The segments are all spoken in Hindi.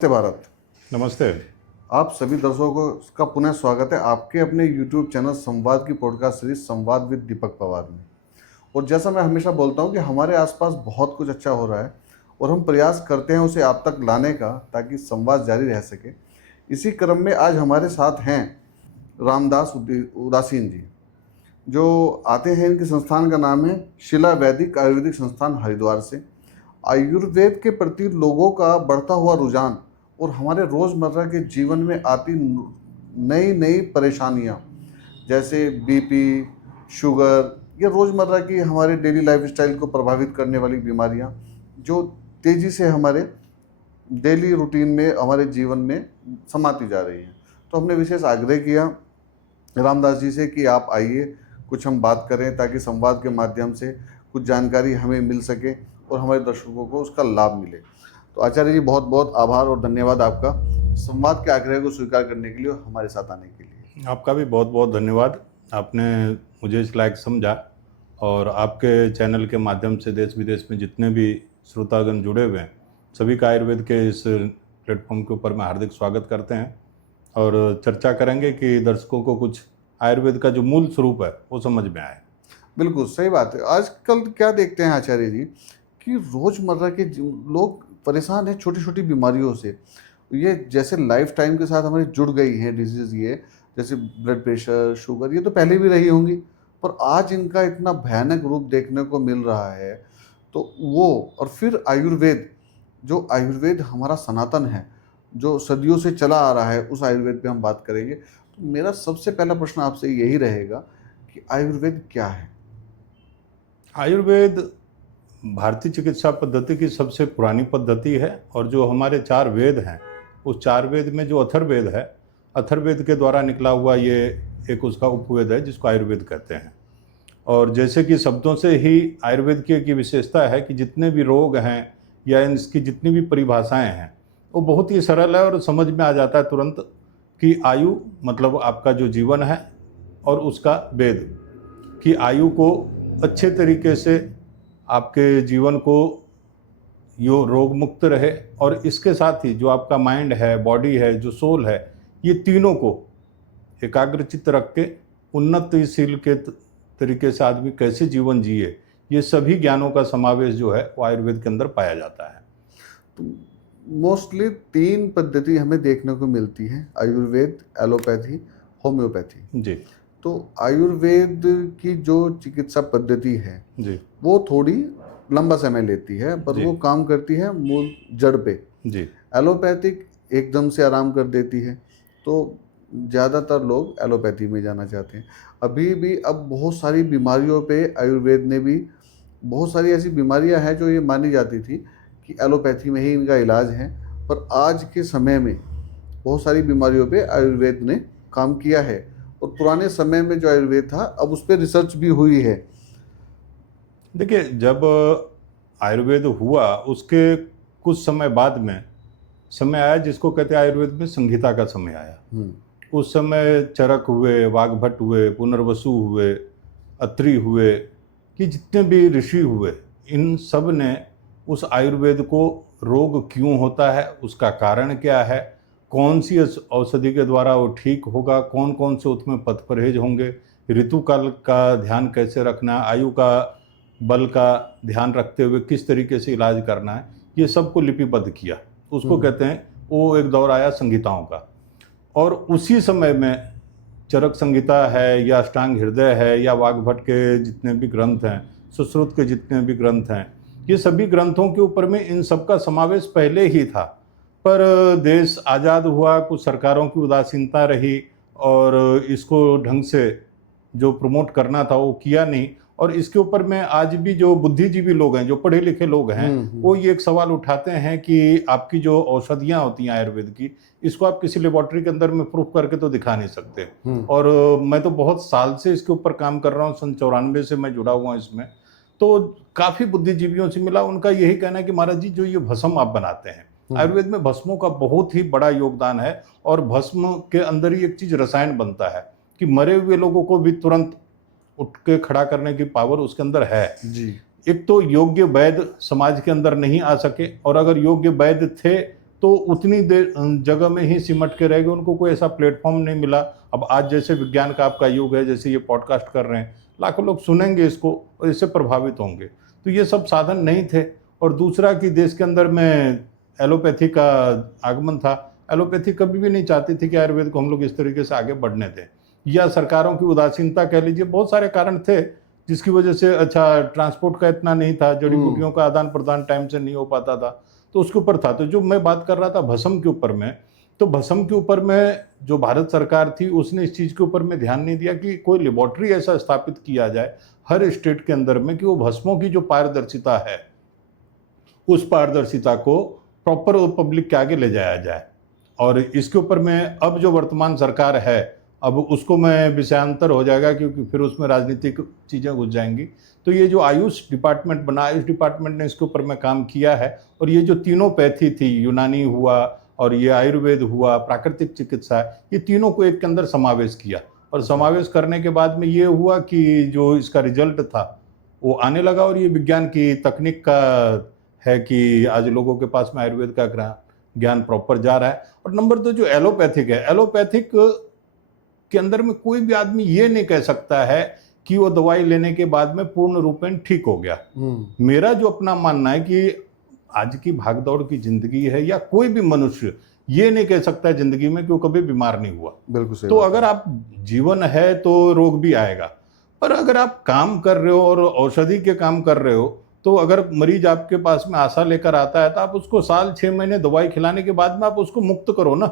नमस्ते भारत। नमस्ते। आप सभी दर्शकों का पुनः स्वागत है आपके अपने YouTube चैनल संवाद की पॉडकास्ट सीरीज संवाद विद दीपक पवार में। और जैसा मैं हमेशा बोलता हूं कि हमारे आसपास बहुत कुछ अच्छा हो रहा है और हम प्रयास करते हैं उसे आप तक लाने का, ताकि संवाद जारी रह सके। इसी क्रम में आज हमारे साथ हैं रामदास उदासीन जी, जो आते हैं। इनके संस्थान का नाम है शिला वैदिक आयुर्वेदिक संस्थान हरिद्वार से। आयुर्वेद के प्रति लोगों का बढ़ता हुआ रुझान और हमारे रोज़मर्रा के जीवन में आती नई नई परेशानियां, जैसे बीपी, शुगर, या रोज़मर्रा की हमारे डेली लाइफस्टाइल को प्रभावित करने वाली बीमारियां, जो तेज़ी से हमारे डेली रूटीन में, हमारे जीवन में समाती जा रही हैं। तो हमने विशेष आग्रह किया रामदास जी से कि आप आइए, कुछ हम बात करें, ताकि संवाद के माध्यम से कुछ जानकारी हमें मिल सके और हमारे दर्शकों को उसका लाभ मिले। तो आचार्य जी, बहुत बहुत आभार और धन्यवाद आपका संवाद के आग्रह को स्वीकार करने के लिए और हमारे साथ आने के लिए। आपका भी बहुत बहुत धन्यवाद। आपने मुझे इस लायक समझा और आपके चैनल के माध्यम से देश विदेश में जितने भी श्रोतागण जुड़े हुए हैं, सभी का आयुर्वेद के इस प्लेटफॉर्म के ऊपर मैं हार्दिक स्वागत करते हैं और चर्चा करेंगे कि दर्शकों को कुछ आयुर्वेद का जो मूल स्वरूप है वो समझ में आए। बिल्कुल सही बात है। आजकल क्या देखते हैं आचार्य जी कि रोज़मर्रा के लोग परेशान हैं छोटी छोटी बीमारियों से। ये जैसे लाइफ टाइम के साथ हमारी जुड़ गई है डिजीज़, ये जैसे ब्लड प्रेशर, शुगर, ये तो पहले भी रही होंगी, पर आज इनका इतना भयानक रूप देखने को मिल रहा है। तो वो, और फिर आयुर्वेद, जो आयुर्वेद हमारा सनातन है, जो सदियों से चला आ रहा है, उस आयुर्वेद पे हम बात करेंगे। तो मेरा सबसे पहला प्रश्न आपसे यही रहेगा कि आयुर्वेद क्या है? आयुर्वेद भारतीय चिकित्सा पद्धति की सबसे पुरानी पद्धति है और जो हमारे 4 वेद हैं, उस 4 वेद में जो अथर्ववेद है, अथर्ववेद के द्वारा निकला हुआ ये एक उसका उपवेद है जिसको आयुर्वेद कहते हैं। और जैसे कि शब्दों से ही आयुर्वेद की विशेषता है कि जितने भी रोग हैं या इसकी जितनी भी परिभाषाएं हैं, वो बहुत ही सरल है और समझ में आ जाता है तुरंत कि आयु मतलब आपका जो जीवन है, और उसका वेद कि आयु को अच्छे तरीके से आपके जीवन को यो रोग मुक्त रहे, और इसके साथ ही जो आपका माइंड है, बॉडी है, जो सोल है, ये तीनों को एकाग्रचित्त रख के उन्नतिशील के तरीके से आदमी कैसे जीवन जिए, ये सभी ज्ञानों का समावेश जो है वो आयुर्वेद के अंदर पाया जाता है। तो मोस्टली 3 पद्धति हमें देखने को मिलती है: आयुर्वेद, एलोपैथी, होम्योपैथी जी तो आयुर्वेद की जो चिकित्सा पद्धति है जी वो थोड़ी लंबा समय लेती है, पर जी वो काम करती है मूल जड़ पे। जी एलोपैथिक एकदम से आराम कर देती है, तो ज़्यादातर लोग एलोपैथी में जाना चाहते हैं। अभी भी अब बहुत सारी बीमारियों पे आयुर्वेद ने भी, बहुत सारी ऐसी बीमारियां हैं जो ये मानी जाती थी कि एलोपैथी में ही इनका इलाज है, पर आज के समय में बहुत सारी बीमारियों पे आयुर्वेद ने काम किया है। और पुराने समय में जो आयुर्वेद था, अब उस पर रिसर्च भी हुई है। देखिए, जब आयुर्वेद हुआ उसके कुछ समय बाद में समय आया जिसको कहते हैं आयुर्वेद में संहिता का समय आया। उस समय चरक हुए, वाग्भट हुए, पुनर्वसु हुए, अत्रि हुए, कि जितने भी ऋषि हुए, इन सब ने उस आयुर्वेद को रोग क्यों होता है, उसका कारण क्या है, कौन सी औषधि के द्वारा वो ठीक होगा, कौन कौन से उसमें पथ परहेज होंगे, ऋतु काल का ध्यान कैसे रखना, आयु का बल का ध्यान रखते हुए किस तरीके से इलाज करना है, ये सबको लिपिबद्ध किया। उसको कहते हैं, वो एक दौर आया संहिताओं का। और उसी समय में चरक संहिता है या अष्टांग हृदय है या वाग्भट के जितने भी ग्रंथ हैं, सुश्रुत के जितने भी ग्रंथ हैं, ये सभी ग्रंथों के ऊपर में इन सब का समावेश पहले ही था। पर देश आज़ाद हुआ, कुछ सरकारों की उदासीनता रही और इसको ढंग से जो प्रमोट करना था वो किया नहीं। और इसके ऊपर में आज भी जो बुद्धिजीवी लोग हैं, जो पढ़े लिखे लोग हैं, वो ये एक सवाल उठाते हैं कि आपकी जो औषधियाँ होती हैं आयुर्वेद की, इसको आप किसी लेबोरेटरी के अंदर में प्रूफ करके तो दिखा नहीं सकते। और मैं तो बहुत साल से इसके ऊपर काम कर रहा हूँ, सन 94 से मैं जुड़ा हुआ हूँ इसमें। तो काफ़ी बुद्धिजीवियों से मिला, उनका यही कहना है कि महाराज जी, जो ये भस्म आप बनाते हैं, आयुर्वेद में भस्मों का बहुत ही बड़ा योगदान है। और भस्म के अंदर ही एक चीज़ रसायन बनता है कि मरे हुए लोगों को भी तुरंत उठ के खड़ा करने की पावर उसके अंदर है जी। एक तो योग्य वैद्य समाज के अंदर नहीं आ सके, और अगर योग्य वैद्य थे तो उतनी देर जगह में ही सिमट के रह गए, उनको कोई ऐसा प्लेटफॉर्म नहीं मिला। अब आज जैसे विज्ञान का आपका युग है, जैसे ये पॉडकास्ट कर रहे हैं, लाखों लोग सुनेंगे इसको और इससे प्रभावित होंगे, तो ये सब साधन नहीं थे। और दूसरा कि देश के अंदर में एलोपैथी का आगमन था। एलोपैथी कभी भी नहीं चाहती थी कि आयुर्वेद को हम लोग इस तरीके से आगे बढ़ने दें, या सरकारों की उदासीनता कह लीजिए, बहुत सारे कारण थे जिसकी वजह से, अच्छा ट्रांसपोर्ट का इतना नहीं था, जड़ी बूटियों का आदान प्रदान टाइम से नहीं हो पाता था, तो उसके ऊपर था। तो जो मैं बात कर रहा था भस्म के ऊपर में, तो भस्म के ऊपर में जो भारत सरकार थी उसने इस चीज़ के ऊपर में ध्यान नहीं दिया कि कोई लेबोरेटरी ऐसा स्थापित किया जाए हर स्टेट के अंदर में कि वो भस्मों की जो पारदर्शिता है उस पारदर्शिता को प्रॉपर पब्लिक के आगे ले जाया जाए। और इसके ऊपर में अब जो वर्तमान सरकार है, अब उसको मैं विषयांतर हो जाएगा क्योंकि फिर उसमें राजनीतिक चीज़ें घुस जाएंगी। तो ये जो आयुष डिपार्टमेंट बना, आयुष डिपार्टमेंट ने इसके ऊपर में काम किया है। और ये जो तीनों पैथी थी, यूनानी हुआ और ये आयुर्वेद हुआ, प्राकृतिक चिकित्सा, ये तीनों को एक के अंदर समावेश किया। और समावेश करने के बाद में ये हुआ कि जो इसका रिजल्ट था वो आने लगा। और ये विज्ञान की तकनीक का है कि आज लोगों के पास में आयुर्वेद का ज्ञान प्रॉपर जा रहा है। और नंबर 2 जो एलोपैथिक है, एलोपैथिक के अंदर में कोई भी आदमी ये नहीं कह सकता है कि वो दवाई लेने के बाद में पूर्ण रूपेण ठीक हो गया। मेरा जो अपना मानना है कि आज की भागदौड़ की जिंदगी है, या कोई भी मनुष्य ये नहीं कह सकता है जिंदगी में कि वो कभी बीमार नहीं हुआ। बिल्कुल सही। तो अगर आप जीवन है तो रोग भी आएगा, पर अगर आप काम कर रहे हो और औषधि के काम कर रहे हो, तो अगर मरीज आपके पास में आशा लेकर आता है तो आप उसको साल 6 महीने दवाई खिलाने के बाद में आप उसको मुक्त करो ना,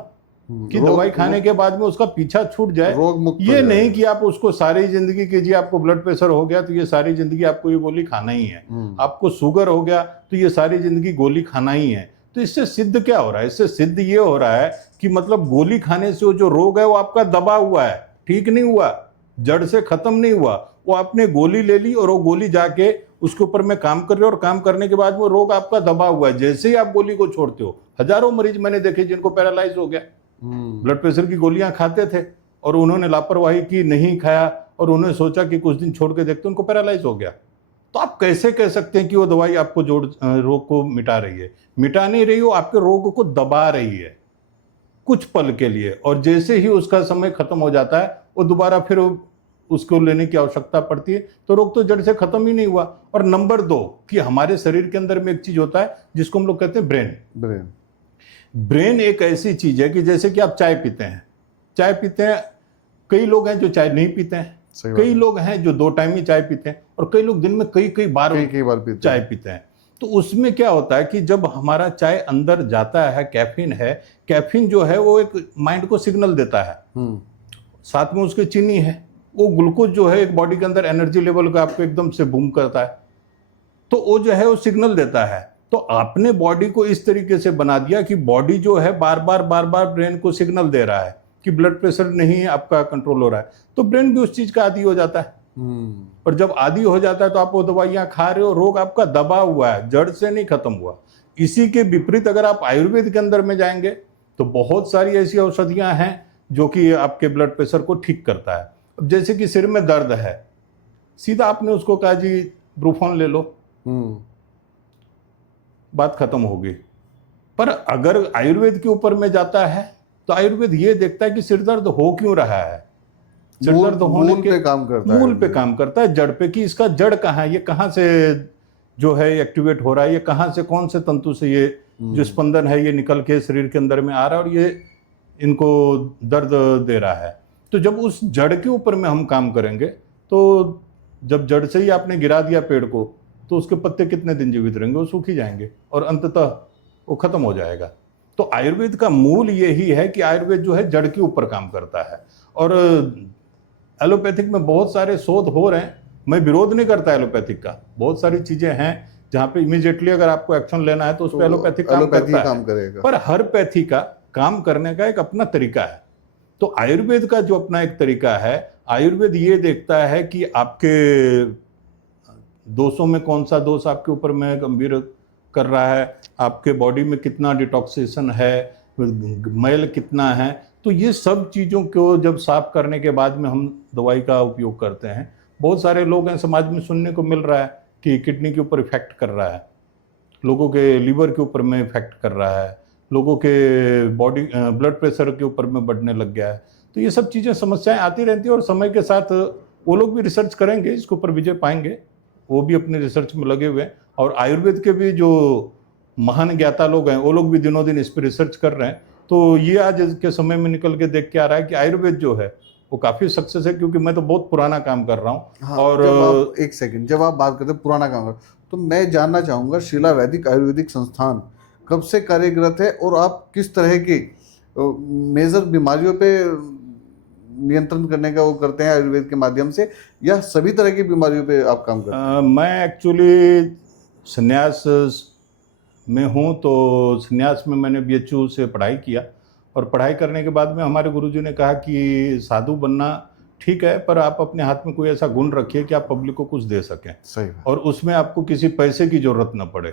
कि दवाई खाने के बाद में उसका पीछा छूट जाए, रोग मुक्त। ये नहीं कि आप उसको सारी जिंदगी कीजिए। आपको ब्लड प्रेशर हो गया तो ये सारी जिंदगी आपको ये गोली खाना ही है, आपको शुगर हो गया तो ये सारी जिंदगी गोली खाना ही है। तो इससे सिद्ध क्या हो रहा है? इससे सिद्ध ये हो रहा है कि मतलब गोली खाने से वो जो रोग है वो आपका दबा हुआ है, ठीक नहीं हुआ, जड़ से खत्म नहीं हुआ। वो आपने गोली ले ली और वो गोली जाके उसके ऊपर में काम कर रहे हो, और काम करने के बाद वो रोग आपका दबा हुआ है। जैसे ही आप गोली को छोड़ते हो, हजारों मरीज मैंने देखे जिनको पैरालाइज हो गया, ब्लड प्रेशर की गोलियां खाते थे और उन्होंने लापरवाही की, नहीं खाया, और उन्होंने सोचा कि कुछ दिन छोड़ के देखते, उनको पैरालाइज हो गया। तो आप कैसे कह सकते हैं कि वो दवाई आपको रोग को मिटा रही है? मिटा नहीं रही हो, आपके रोग को दबा रही है कुछ पल के लिए, और जैसे ही उसका समय खत्म हो जाता है वो दोबारा फिर उसको लेने की आवश्यकता पड़ती है, तो रोग तो जड़ से खत्म ही नहीं हुआ। और नंबर 2 कि हमारे शरीर के अंदर में एक चीज होता है जिसको हम लोग कहते हैं ब्रेन। ब्रेन एक ऐसी चीज है कि जैसे कि आप चाय पीते हैं, कई लोग हैं जो चाय नहीं पीते हैं, कई लोग हैं जो 2 टाइम ही चाय पीते हैं, और कई लोग दिन में कई बार चाय पीते हैं। तो उसमें क्या होता है कि जब हमारा चाय अंदर जाता है, कैफीन जो है वो एक माइंड को सिग्नल देता है, साथ में उसके चीनी है, वो ग्लूकोज जो है एक बॉडी के अंदर एनर्जी लेवल का आपको एकदम से बूम करता है, तो वो जो है वो सिग्नल देता है। तो आपने बॉडी को इस तरीके से बना दिया कि बॉडी जो है बार बार ब्रेन को सिग्नल दे रहा है कि ब्लड प्रेशर नहीं आपका कंट्रोल हो रहा है, तो ब्रेन भी उस चीज का आदी हो जाता है। और जब आदी हो जाता है तो आप वो दवाइयां खा रहे हो, रोग आपका दबा हुआ है, जड़ से नहीं खत्म हुआ। इसी के विपरीत अगर आप आयुर्वेद के अंदर में जाएंगे तो बहुत सारी ऐसी औषधियां हैं जो कि आपके ब्लड प्रेशर को ठीक करता है। अब जैसे कि सिर में दर्द है, सीधा आपने उसको कहा जी ब्रूफॉन ले लो, बात खत्म होगी। पर अगर आयुर्वेद के ऊपर में जाता है तो आयुर्वेद ये देखता है कि सिर दर्द हो क्यों रहा है, सिर दर्द होने के मूल पे काम करता है, जड़ पे, कि इसका जड़ कहाँ है, ये कहाँ से जो है एक्टिवेट हो रहा है, ये कहाँ से, कौन से तंतु से ये जो स्पंदन है ये निकल के शरीर के अंदर में आ रहा है और ये इनको दर्द दे रहा है। तो जब उस जड़ के ऊपर में हम काम करेंगे, तो जब जड़ से ही आपने गिरा दिया पेड़ को, तो उसके पत्ते कितने दिन जीवित रहेंगे? वो सूख ही जाएंगे और अंततः वो खत्म हो जाएगा। तो आयुर्वेद का मूल यही है कि आयुर्वेद जो है जड़ के ऊपर काम करता है। और एलोपैथिक में बहुत सारे शोध हो रहे हैं, मैं विरोध नहीं करता एलोपैथिक का, बहुत सारी चीजें हैं जहाँ पे इमीडिएटली अगर आपको एक्शन लेना है तो उस पर एलोपैथिक काम करता है, पर हर पैथी का काम करने का एक अपना तरीका है। तो आयुर्वेद का जो अपना एक तरीका है, आयुर्वेद ये देखता है कि आपके दोषों में कौन सा दोष आपके ऊपर में गंभीर कर रहा है, आपके बॉडी में कितना डिटॉक्सिएशन है, मैल कितना है। तो ये सब चीज़ों को जब साफ करने के बाद में हम दवाई का उपयोग करते हैं। बहुत सारे लोग हैं समाज में सुनने को मिल रहा है कि किडनी के ऊपर इफेक्ट कर रहा है, लोगों के लीवर के ऊपर में इफेक्ट कर रहा है, लोगों के बॉडी ब्लड प्रेशर के ऊपर में बढ़ने लग गया है। तो ये सब चीज़ें समस्याएं आती रहती है और समय के साथ वो लोग भी रिसर्च करेंगे, इसके ऊपर विजय पाएंगे, वो भी अपने रिसर्च में लगे हुए हैं। और आयुर्वेद के भी जो महान ज्ञाता लोग हैं वो लोग भी दिनों दिन इस पर रिसर्च कर रहे हैं। तो ये आज के समय में निकल के देख के आ रहा है कि आयुर्वेद जो है वो काफ़ी सक्सेस है, क्योंकि मैं तो बहुत पुराना काम कर रहा हूँ। हाँ, और जब आप एक सेकंड, जब आप बात करते हैं पुराना काम कर, तो मैं जानना चाहूँगा शीला वैदिक आयुर्वेदिक संस्थान कब से कार्यरत है और आप किस तरह की मेजर बीमारियों पे नियंत्रण करने का वो करते हैं आयुर्वेद के माध्यम से, या सभी तरह की बीमारियों पे आप काम करते हैं? मैं एक्चुअली संन्यास में हूँ, तो संन्यास में मैंने बीएचयू से पढ़ाई किया और पढ़ाई करने के बाद में हमारे गुरुजी ने कहा कि साधु बनना ठीक है, पर आप अपने हाथ में कोई ऐसा गुण रखिए कि आप पब्लिक को कुछ दे सकें। सही बात। और उसमें आपको किसी पैसे की ज़रूरत न पड़े,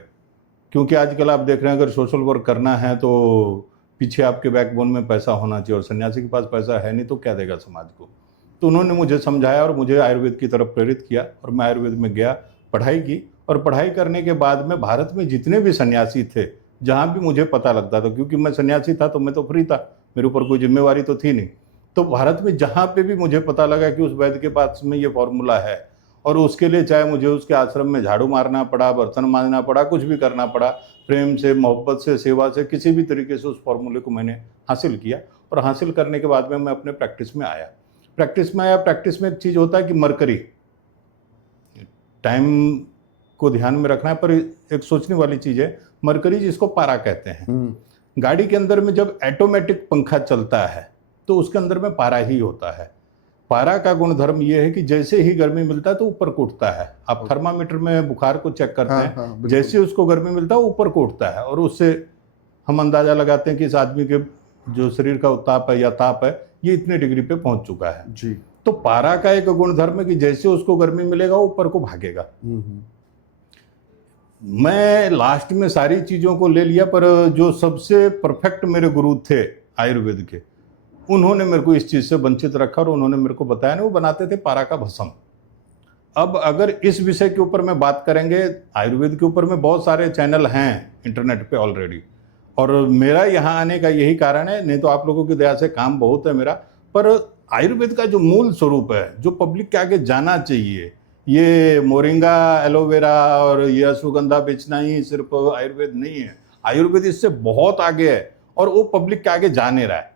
क्योंकि आजकल आप देख रहे हैं अगर सोशल वर्क करना है तो पीछे आपके बैकबोन में पैसा होना चाहिए, और सन्यासी के पास पैसा है नहीं तो क्या देगा समाज को। तो उन्होंने मुझे समझाया और मुझे आयुर्वेद की तरफ प्रेरित किया और मैं आयुर्वेद में गया, पढ़ाई की। और पढ़ाई करने के बाद में भारत में जितने भी सन्यासी थे, जहाँ भी मुझे पता लगता था, क्योंकि मैं सन्यासी था तो मैं तो फ्री था, मेरे ऊपर कोई जिम्मेवारी तो थी नहीं, तो भारत में जहाँ पे भी मुझे पता लगा कि उस वैद्य के पास में ये फॉर्मूला है, और उसके लिए चाहे मुझे उसके आश्रम में झाड़ू मारना पड़ा, बर्तन मांजना पड़ा, कुछ भी करना पड़ा, प्रेम से, मोहब्बत से, सेवा से, किसी भी तरीके से उस फॉर्मूले को मैंने हासिल किया। और हासिल करने के बाद में मैं अपने प्रैक्टिस में आया। प्रैक्टिस में एक चीज़ होता है कि मरकरी, टाइम को ध्यान में रखना है, पर एक सोचने वाली चीज़ है, मरकरी जिसको पारा कहते हैं। गाड़ी के अंदर में जब ऑटोमेटिक पंखा चलता है तो उसके अंदर में पारा ही होता है। पारा का गुणधर्म ये है कि जैसे ही गर्मी मिलता है तो ऊपर को उठता है। आप थर्मामीटर में बुखार को चेक करते हैं, बिल्कुल। जैसे उसको गर्मी मिलता है वो ऊपर को उठता है, और उससे हम अंदाजा लगाते हैं कि इस आदमी के जो शरीर का उत्ताप है या ताप है ये इतने डिग्री पे पहुंच चुका है जी। तो पारा का एक गुणधर्म है कि जैसे उसको गर्मी मिलेगा वो ऊपर को भागेगा। मैं लास्ट में सारी चीज़ों को ले लिया, पर जो सबसे परफेक्ट मेरे गुरु थे आयुर्वेद के, उन्होंने मेरे को इस चीज़ से वंचित रखा और उन्होंने मेरे को बताया ना, वो बनाते थे पारा का भस्म। अब अगर इस विषय के ऊपर में बात करेंगे, आयुर्वेद के ऊपर में बहुत सारे चैनल हैं इंटरनेट पे ऑलरेडी, और मेरा यहाँ आने का यही कारण है, नहीं तो आप लोगों की दया से काम बहुत है मेरा, पर आयुर्वेद का जो मूल स्वरूप है, जो पब्लिक के आगे जाना चाहिए, ये मोरिंगा, एलोवेरा और ये अश्वगंधा बेचना ही सिर्फ आयुर्वेद नहीं है। आयुर्वेद इससे बहुत आगे है और वो पब्लिक के आगे जा नहीं रहा है।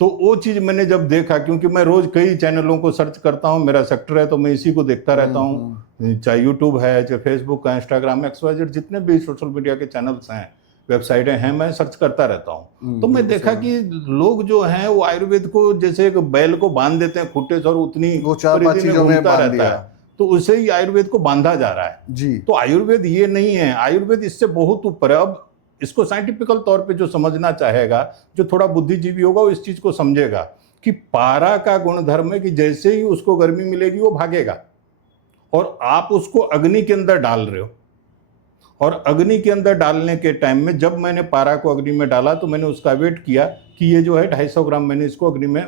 तो वो चीज़ मैंने जब देखा, क्योंकि मैं रोज़ कई चैनलों को सर्च करता हूँ, मेरा सेक्टर है तो मैं इसी को देखता रहता हूँ, चाहे यूट्यूब है, चाहे फेसबुक है, इंस्टाग्राम, XYZ, जितने भी सोशल मीडिया के चैनल्स हैं, वेबसाइटें हैं, मैं सर्च करता रहता हूँ। तो मैं देखा कि लोग जो हैं वो आयुर्वेद को जैसे एक बैल को बांध देते हैं खूंटे से और उतनी वो 4-5 चीजों में बांध रहता दिया, है, तो उसे ही आयुर्वेद को बांधा जा रहा है जी। तो आयुर्वेद ये नहीं है, आयुर्वेद इससे बहुत ऊपर है। अब इसको साइंटिफिकल तौर पे जो समझना चाहेगा, जो थोड़ा बुद्धिजीवी होगा, वो इस चीज को समझेगा कि पारा का गुणधर्म है कि जैसे ही उसको गर्मी मिलेगी वो भागेगा, और आप उसको अग्नि के अंदर डाल रहे हो, और अग्नि के अंदर डालने के टाइम में जब मैंने पारा को अग्नि में डाला तो मैंने उसका वेट किया कि ये जो है 250 ग्राम मैंने इसको अग्नि में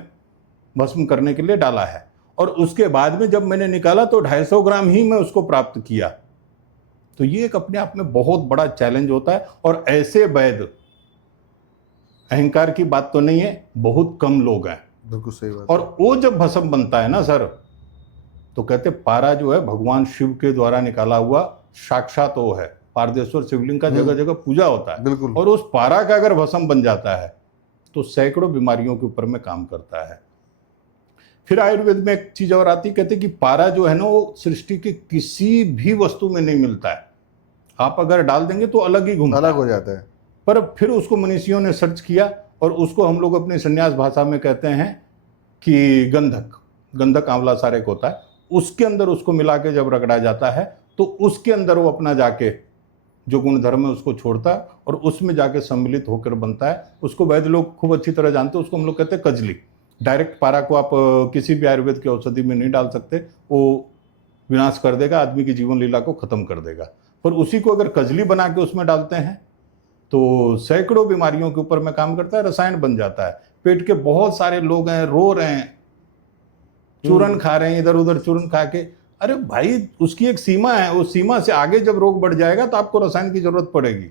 भस्म करने के लिए डाला है, और उसके बाद में जब मैंने निकाला तो 250 ग्राम ही मैं उसको प्राप्त किया। तो ये एक अपने आप में बहुत बड़ा चैलेंज होता है, और ऐसे वैद्य, अहंकार की बात तो नहीं है, बहुत कम लोग हैं। बिल्कुल सही बात। और वो जब भस्म बनता है ना सर, तो कहते पारा जो है भगवान शिव के द्वारा निकाला हुआ साक्षात वो है, पारदेश्वर शिवलिंग का जगह जगह पूजा होता है। बिल्कुल। और उस पारा का अगर भस्म बन जाता है तो सैकड़ों बीमारियों के ऊपर में काम करता है। फिर आयुर्वेद में एक चीज और आती, कहते कि पारा जो है ना वो सृष्टि की किसी भी वस्तु में नहीं मिलता है, आप अगर डाल देंगे तो अलग ही घूमता अलग हो जाता है। पर फिर उसको मनीषियों ने सर्च किया और उसको हम लोग अपनी संन्यास भाषा में कहते हैं कि गंधक आंवला सारे को होता है, उसके अंदर उसको मिला के जब रगड़ा जाता है तो उसके अंदर वो अपना जाके जो गुणधर्म है उसको छोड़ता है और उसमें जाके सम्मिलित होकर बनता है। उसको वैद्य लोग खूब अच्छी तरह जानते हैं, उसको हम लोग कहते हैं कजली। डायरेक्ट पारा को आप किसी भी आयुर्वेद की औषधि में नहीं डाल सकते, वो विनाश कर देगा, आदमी की जीवन लीला को खत्म कर देगा। पर उसी को अगर कजली बना के उसमें डालते हैं तो सैकड़ों बीमारियों के ऊपर में काम करता है, रसायन बन जाता है। पेट के बहुत सारे लोग हैं, रो रहे हैं, चूरन खा रहे हैं, इधर उधर चूरन खा के, अरे भाई उसकी एक सीमा है, उस सीमा से आगे जब रोग बढ़ जाएगा तो आपको रसायन की जरूरत पड़ेगी।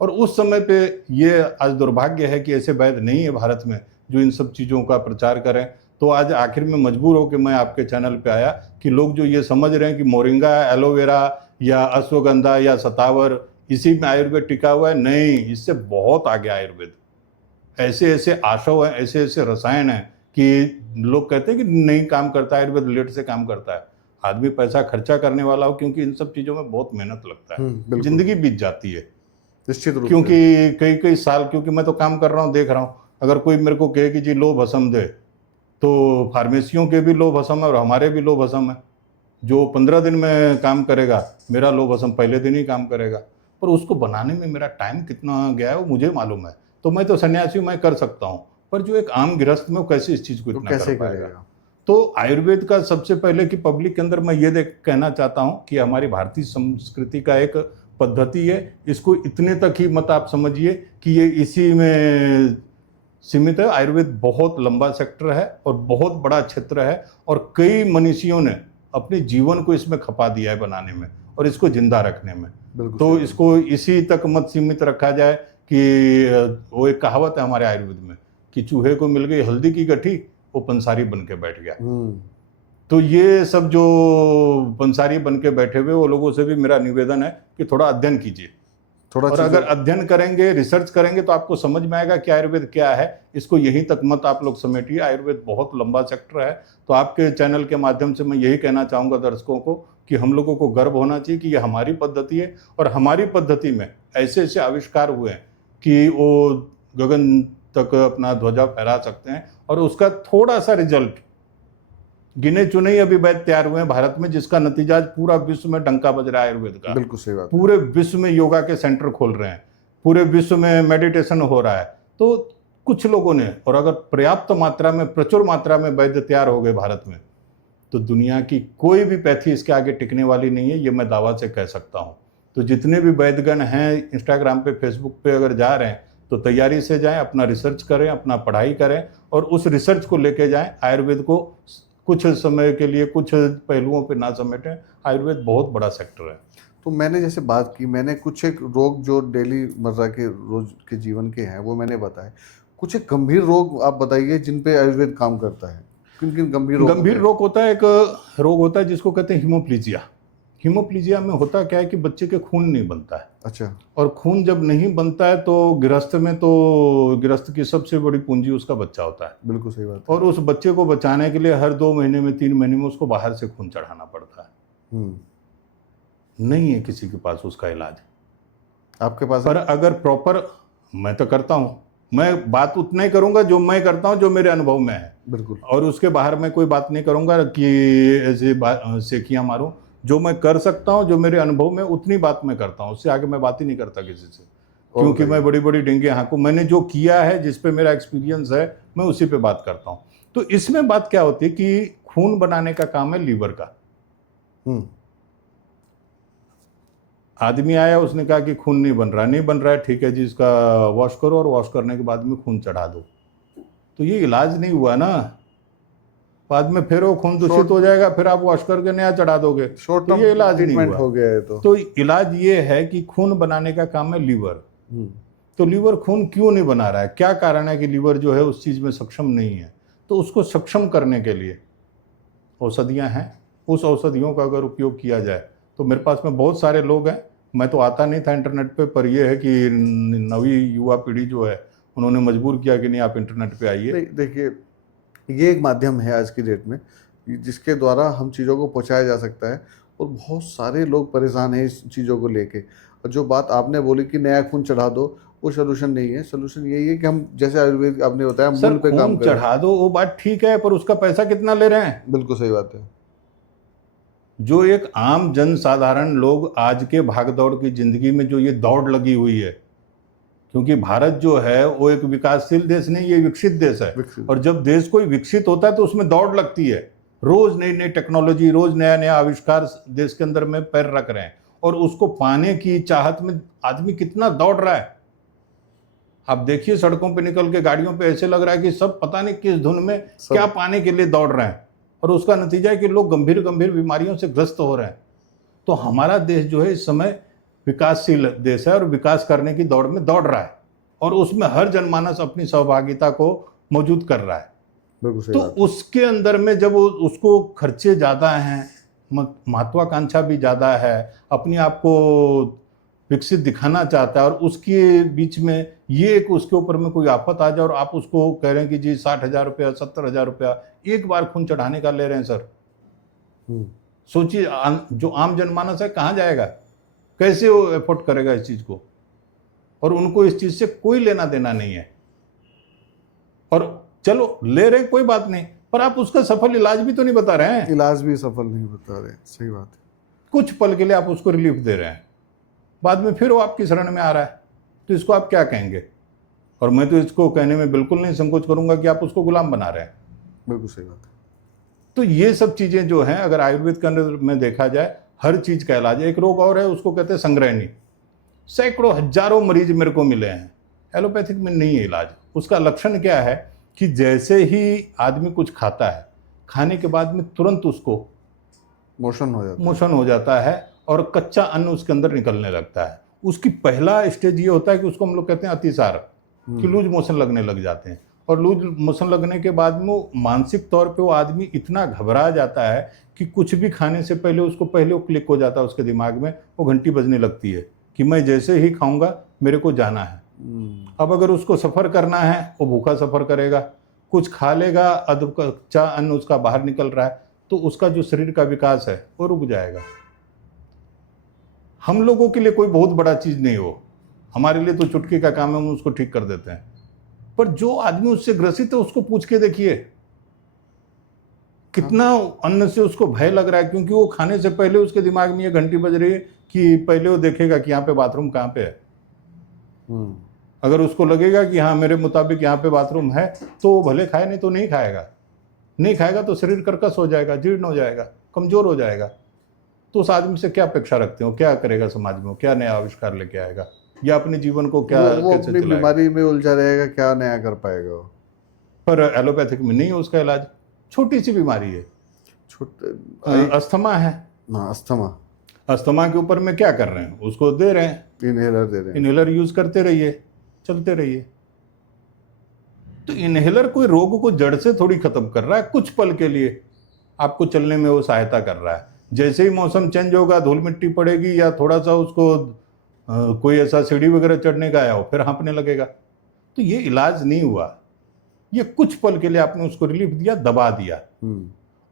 और उस समय पे ये आज दुर्भाग्य है कि ऐसे वैद्य नहीं है भारत में जो इन सब चीज़ों का प्रचार करें। तो आज आखिर में मजबूर होकर मैं आपके चैनल पे आया कि लोग जो ये समझ रहे हैं कि मोरिंगा, एलोवेरा या अश्वगंधा या सतावर इसी में आयुर्वेद टिका हुआ है, नहीं, इससे बहुत आगे आयुर्वेद। ऐसे ऐसे आशव हैं, ऐसे ऐसे रसायन हैं कि लोग कहते हैं कि नहीं काम करता है आयुर्वेद, लेट से काम करता है। आदमी पैसा खर्चा करने वाला हो, क्योंकि इन सब चीज़ों में बहुत मेहनत लगता है, जिंदगी बीत जाती है निश्चित रूप से। क्योंकि कई कई साल, क्योंकि मैं तो काम कर रहा हूँ, देख रहा हूँ, अगर कोई मेरे को कहे कि जी लो भस्म दे, तो फार्मेसियों के भी लो भस्म है और हमारे भी लो भस्म है। जो 15 दिन में काम करेगा, मेरा लो भस्म पहले दिन ही काम करेगा, पर उसको बनाने में मेरा टाइम कितना गया है वो मुझे मालूम है। तो मैं तो सन्यासी हूँ, मैं कर सकता हूँ, पर जो एक आम गृहस्थ में वो कैसे इस चीज़ को इतना कर पाएगा। तो आयुर्वेद का सबसे पहले कि पब्लिक के अंदर मैं ये कहना चाहता हूँ कि हमारी भारतीय संस्कृति का एक पद्धति है, इसको इतने तक ही मत आप समझिए कि ये इसी में सीमित है। आयुर्वेद बहुत लंबा सेक्टर है और बहुत बड़ा क्षेत्र है, और कई मनीषियों ने अपने जीवन को इसमें खपा दिया है बनाने में और इसको जिंदा रखने में। तो इसको इसी तक मत सीमित रखा जाए कि वो एक कहावत है हमारे आयुर्वेद में कि चूहे को मिल गई हल्दी की गठी, वो पंसारी बन के बैठ गया। तो ये सब जो पंसारी बन के बैठे हुए वो लोगों से भी मेरा निवेदन है कि थोड़ा अध्ययन कीजिए, और अगर अध्ययन करेंगे, रिसर्च करेंगे, तो आपको समझ में आएगा कि आयुर्वेद क्या है। इसको यहीं तक मत आप लोग समेटिए, आयुर्वेद बहुत लंबा सेक्टर है। तो आपके चैनल के माध्यम से मैं यही कहना चाहूँगा दर्शकों को कि हम लोगों को गर्व होना चाहिए कि ये हमारी पद्धति है, और हमारी पद्धति में ऐसे ऐसे आविष्कार हुए हैं कि वो गगन तक अपना ध्वजा फहरा सकते हैं, और उसका थोड़ा सा रिजल्ट गिने चुने ही अभी वैद्य तैयार हुए हैं भारत में, जिसका नतीजा आज पूरा विश्व में डंका बज रहा है आयुर्वेद का। बिल्कुल सही बात। पूरे विश्व में योगा के सेंटर खोल रहे हैं, पूरे विश्व में मेडिटेशन हो रहा है। तो कुछ लोगों ने, और अगर पर्याप्त मात्रा में, प्रचुर मात्रा में वैद्य तैयार हो गए भारत में, तो दुनिया की कोई भी पैथी इसके आगे टिकने वाली नहीं है, ये मैं दावा से कह सकता हूँ। तो जितने भी वैद्यगण हैं इंस्टाग्राम पे, फेसबुक पे अगर जा रहे हैं तो तैयारी से जाएं, अपना रिसर्च करें, अपना पढ़ाई करें, और उस रिसर्च को लेके जाएं। आयुर्वेद को कुछ समय के लिए कुछ पहलुओं पे ना समेटें, आयुर्वेद बहुत बड़ा सेक्टर है। तो मैंने जैसे बात की, मैंने कुछ एक रोग जो डेली मर्रा के रोज के जीवन के हैं वो मैंने बताए। कुछ एक गंभीर रोग आप बताइए जिन पे आयुर्वेद काम करता है। किन किन गंभीर रोग होता है? एक रोग होता है जिसको कहते हैं हीमोप्लीजिया। हीमोप्लीजिया में होता क्या है कि बच्चे के खून नहीं बनता है। अच्छा। और खून जब नहीं बनता है तो गृहस्थ में, तो गृहस्थ की सबसे बड़ी पूंजी उसका बच्चा होता है। बिल्कुल सही बात। और उस बच्चे को बचाने के लिए हर 2 महीने में, 3 महीने में उसको बाहर से खून चढ़ाना पड़ता है। नहीं है किसी के पास उसका इलाज। आपके पास? पर अगर प्रॉपर, मैं तो करता हूँ, मैं बात उतना ही करूंगा जो मैं करता हूँ, जो मेरे अनुभव में है। बिल्कुल। और उसके बाहर मैं कोई बात नहीं करूंगा कि ऐसे सेखियां मारूं। जो मैं कर सकता हूं, जो मेरे अनुभव में, उतनी बात मैं करता हूं, उससे आगे मैं बात ही नहीं करता किसी से, क्योंकि मैं बड़ी बड़ी डिंगे हाँकूं। मैंने जो किया है, जिस पे मेरा एक्सपीरियंस है, मैं उसी पे बात करता हूं। तो इसमें बात क्या होती है कि खून बनाने का काम है लीवर का। आदमी आया, उसने कहा कि खून नहीं बन रहा है, ठीक है जी, इसका वॉश करो, और वॉश करने के बाद में खून चढ़ा दो। तो ये इलाज नहीं हुआ ना। बाद में फिर वो खून दूषित हो जाएगा, फिर आप वॉश करके नया चढ़ा दोगे, तो ये इलाज नहीं हुआ। हो गया है। तो इलाज ये है कि खून बनाने का काम है लीवर। तो लीवर खून क्यों नहीं बना रहा है? क्या कारण है कि लीवर जो है उस चीज में सक्षम नहीं है? तो उसको सक्षम करने के लिए औषधियां हैं। उस औषधियों का अगर उपयोग किया जाए, तो मेरे पास में बहुत सारे लोग हैं। मैं तो आता नहीं था इंटरनेट पे, पर यह है कि नवी युवा पीढ़ी जो है, उन्होंने मजबूर किया कि नहीं, आप इंटरनेट पे आइए। देखिए, ये एक माध्यम है आज की डेट में जिसके द्वारा हम चीज़ों को पहुंचाया जा सकता है, और बहुत सारे लोग परेशान हैं इस चीज़ों को लेके। और जो बात आपने बोली कि नया खून चढ़ा दो, वो सोल्यूशन नहीं है। सोल्यूशन यही है कि हम, जैसे आयुर्वेद आपने बताया, मूल पे काम करें। चढ़ा दो वो बात ठीक है, पर उसका पैसा कितना ले रहे हैं? बिल्कुल सही बात है। जो एक आम जन साधारण लोग आज के भागदौड़ की जिंदगी में जो ये दौड़ लगी हुई है, क्योंकि भारत जो है वो एक विकासशील देश नहीं, ये विकसित देश है। और जब देश कोई विकसित होता है तो उसमें दौड़ लगती है। रोज नई नई टेक्नोलॉजी, रोज नया नया आविष्कार देश के अंदर में पैर रख रहे हैं, और उसको पाने की चाहत में आदमी कितना दौड़ रहा है। आप देखिए, सड़कों पे निकल के, गाड़ियों पे ऐसे लग रहा है कि सब पता नहीं किस धुन में क्या पाने के लिए दौड़ रहे हैं, और उसका नतीजा है कि लोग गंभीर गंभीर बीमारियों से ग्रस्त हो रहे हैं। तो हमारा देश जो है इस समय विकासशील देश है और विकास करने की दौड़ में दौड़ रहा है, और उसमें हर जनमानस अपनी सहभागिता को मौजूद कर रहा है। बिल्कुल सही तो बात। उसके अंदर में जब उसको खर्चे ज़्यादा हैं, महत्वाकांक्षा भी ज़्यादा है, अपने आप को विकसित दिखाना चाहता है, और उसके बीच में ये एक उसके ऊपर में कोई आफत आ जाए और आप उसको कह रहे हैं कि जी 60,000 रुपया 70,000 रुपया एक बार खून चढ़ाने का ले रहे हैं सर। सोचिए जो आम जनमानस है कहाँ जाएगा, कैसे वो एफोर्ड करेगा इस चीज़ को, और उनको इस चीज़ से कोई लेना देना नहीं है। और चलो ले रहे हैं कोई बात नहीं, पर आप उसका सफल इलाज भी तो नहीं बता रहे हैं। इलाज भी सफल नहीं बता रहे, सही बात है। कुछ पल के लिए आप उसको रिलीफ दे रहे हैं, बाद में फिर वो आपकी शरण में आ रहा है, तो इसको आप क्या कहेंगे? और मैं तो इसको कहने में बिल्कुल नहीं संकोच करूंगा कि आप उसको गुलाम बना रहे हैं। बिल्कुल सही बात है। तो ये सब चीज़ें जो हैं, अगर आयुर्वेद के अंदर में देखा जाए, हर चीज़ का इलाज है। एक रोग और है, उसको कहते हैं संग्रहणी। सैकड़ों हजारों मरीज मेरे को मिले हैं, एलोपैथिक में नहीं है इलाज। उसका लक्षण क्या है कि जैसे ही आदमी कुछ खाता है, खाने के बाद में तुरंत उसको मोशन हो जाता है और कच्चा अन्न उसके अंदर निकलने लगता है। उसकी पहला स्टेज ये होता है कि उसको हम लोग कहते हैं अतिसार, कि लूज मोशन लगने लग जाते हैं। और लूज मोशन लगने के बाद में वो मानसिक तौर पे वो आदमी इतना घबरा जाता है कि कुछ भी खाने से पहले उसको पहले वो क्लिक हो जाता है उसके दिमाग में, वो घंटी बजने लगती है कि मैं जैसे ही खाऊंगा मेरे को जाना है। अब अगर उसको सफ़र करना है, वो भूखा सफ़र करेगा, कुछ खा लेगा, अध कच्चा अन्न उसका बाहर निकल रहा है, तो उसका जो शरीर का विकास है वो रुक जाएगा। हम लोगों के लिए कोई बहुत बड़ा चीज़ नहीं हो, हमारे लिए तो चुटकी का काम है, हम उसको ठीक कर देते हैं। पर जो आदमी उससे ग्रसित है उसको पूछ के देखिए कितना अन्न से उसको भय लग रहा है, क्योंकि वो खाने से पहले उसके दिमाग में ये घंटी बज रही है कि पहले वो देखेगा कि यहाँ पे बाथरूम कहाँ पे है। अगर उसको लगेगा कि हाँ मेरे मुताबिक यहाँ पे बाथरूम है, तो वो भले खाए, नहीं तो नहीं खाएगा। नहीं खाएगा तो शरीर कर्कश हो जाएगा, जीर्ण हो जाएगा, कमजोर हो जाएगा। तो उस आदमी से क्या अपेक्षा रखते हो, क्या करेगा समाज में, क्या नया आविष्कार लेके आएगा, या अपने जीवन को क्या वो कैसे अपनी चलाएगा? बीमारी में उलझा रहेगा, क्या नया कर पाएगा वो। पर एलोपैथिक में नहीं है उसका इलाज। छोटी सी बीमारी है, अस्थमा है। अस्थमा के ऊपर में क्या कर रहे हैं, उसको दे रहे हैं, इनहेलर दे रहे हैं। इनहेलर यूज करते रहिए, चलते रहिए। तो इनहेलर कोई रोग को जड़ से थोड़ी खत्म कर रहा है, कुछ पल के लिए आपको चलने में वो सहायता कर रहा है। जैसे ही मौसम चेंज होगा, धूल मिट्टी पड़ेगी या थोड़ा सा उसको कोई ऐसा सीढ़ी वगैरह चढ़ने का आया हो, फिर हाँफने लगेगा। तो ये इलाज नहीं हुआ, ये कुछ पल के लिए आपने उसको रिलीफ दिया, दबा दिया।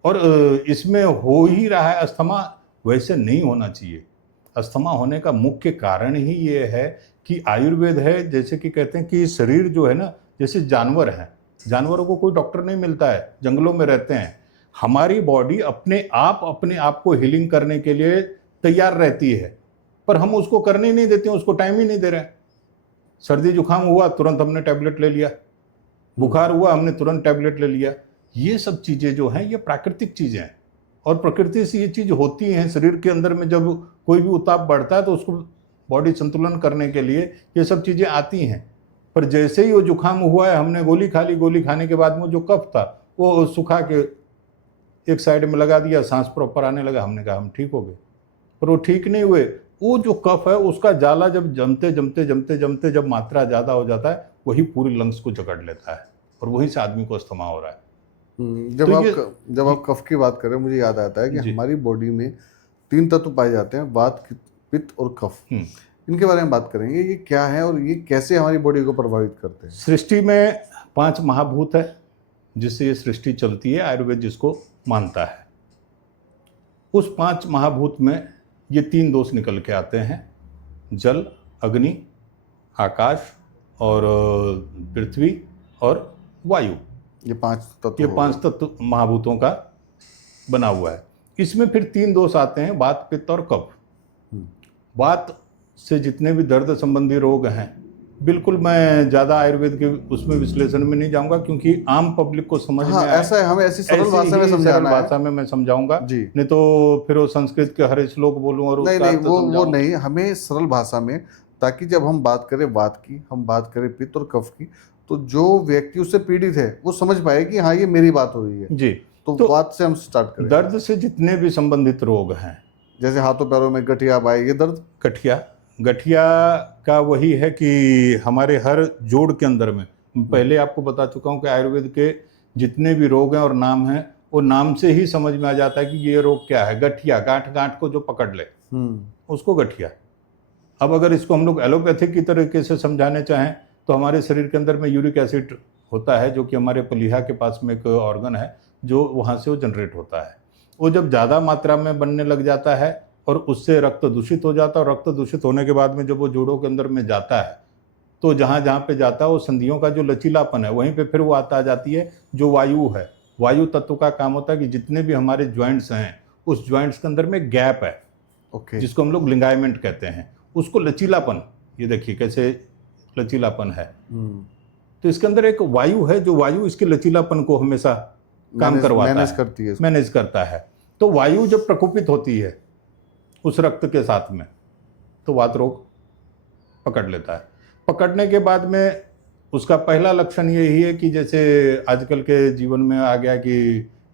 और इसमें हो ही रहा है अस्थमा, वैसे नहीं होना चाहिए। अस्थमा होने का मुख्य कारण ही ये है कि आयुर्वेद है, जैसे कि कहते हैं कि शरीर जो है ना, जैसे जानवर हैं, जानवरों को कोई डॉक्टर नहीं मिलता है, जंगलों में रहते हैं। हमारी बॉडी अपने आप को हीलिंग करने के लिए तैयार रहती है, पर हम उसको करने ही नहीं देते हैं, उसको टाइम ही नहीं दे रहे हैं। सर्दी जुकाम हुआ तुरंत हमने टैबलेट ले लिया, बुखार हुआ हमने तुरंत टैबलेट ले लिया। ये सब चीज़ें जो हैं ये प्राकृतिक चीज़ें हैं, और प्रकृति से ये चीज़ होती हैं। शरीर के अंदर में जब कोई भी उताप बढ़ता है तो उसको बॉडी संतुलन करने के लिए ये सब चीज़ें आती हैं। पर जैसे ही वो जुकाम हुआ है, हमने गोली खा ली, गोली खाने के बाद में जो कफ था वो सुखा के एक साइड में लगा दिया, सांस प्रॉपर आने लगा, हमने कहा हम ठीक हो गए। पर वो ठीक नहीं हुए। वो जो कफ है उसका जाला जब जमते जब मात्रा ज़्यादा हो जाता है, वही पूरी लंग्स को जकड़ लेता है, और वहीं से आदमी को अस्थमा हो रहा है। जब आप कफ की बात कर रहे हैं, मुझे याद आता है कि हमारी बॉडी में 3 तत्व पाए जाते हैं, वात, पित्त और कफ। इनके बारे में बात करेंगे, ये क्या है और ये कैसे हमारी बॉडी को प्रभावित करते हैं। सृष्टि में 5 महाभूत है जिससे ये सृष्टि चलती है, आयुर्वेद जिसको मानता है। उस 5 महाभूत में ये 3 दोष निकल के आते हैं, जल, अग्नि, आकाश और पृथ्वी और वायु। ये 5 तत्व महाभूतों का बना हुआ है। इसमें फिर 3 दोष आते हैं, वात, पित्त और कफ। वात से जितने भी दर्द संबंधी रोग हैं, बिल्कुल मैं ज़्यादा आयुर्वेद के उसमें विश्लेषण में नहीं जाऊंगा, क्योंकि आम पब्लिक को समझ में आए, ऐसा है, हमें ऐसी सरल भाषा में समझाना है। भाषा में मैं समझाऊंगा, नहीं तो फिर वो संस्कृत के हर श्लोक बोलूं और नहीं, वो नहीं, हमें सरल भाषा में, ताकि जब हम बात करें वात की, हम बात करें पित्त और कफ की, तो जो व्यक्ति उससे पीड़ित है वो समझ पाए कि हाँ ये मेरी बात हो रही है जी। तो वात से हम स्टार्ट करें। दर्द से जितने भी संबंधित रोग हैं, जैसे हाथों पैरों में गठिया, बाई, ये दर्द, गठिया, गठिया का वही है कि हमारे हर जोड़ के अंदर में, पहले आपको बता चुका हूँ कि आयुर्वेद के जितने भी रोग हैं और नाम हैं, वो नाम से ही समझ में आ जाता है कि ये रोग क्या है। गठिया, गांठ गांठ को जो पकड़ ले उसको गठिया। अब अगर इसको हम लोग एलोपैथिक की तरीके से समझाने चाहें तो हमारे शरीर के अंदर में यूरिक एसिड होता है, जो कि हमारे प्लीहा के पास में एक ऑर्गन है, जो वहाँ से वो जनरेट होता है। वो जब ज़्यादा मात्रा में बनने लग जाता है और उससे रक्त दूषित हो जाता है, और रक्त दूषित होने के बाद में जब वो जोड़ों के अंदर में जाता है तो जहाँ जहाँ पे जाता है वो संधियों का जो लचीलापन है वहीं पे फिर वो आता जाती है जो वायु है। वायु तत्व का काम होता है कि जितने भी हमारे ज्वाइंट्स हैं उस ज्वाइंट्स के अंदर में गैप है, जिसको हम लोग लिंगाइमेंट कहते हैं, उसको लचीलापन, ये देखिए कैसे लचीलापन है। तो इसके अंदर एक वायु है, जो वायु इसके लचीलापन को हमेशा काम करवाता मैनेज है, करती है, मैनेज करता है। तो वायु जब प्रकोपित होती है उस रक्त के साथ में तो वात रोग पकड़ लेता है। पकड़ने के बाद में उसका पहला लक्षण यही है कि जैसे आजकल के जीवन में आ गया कि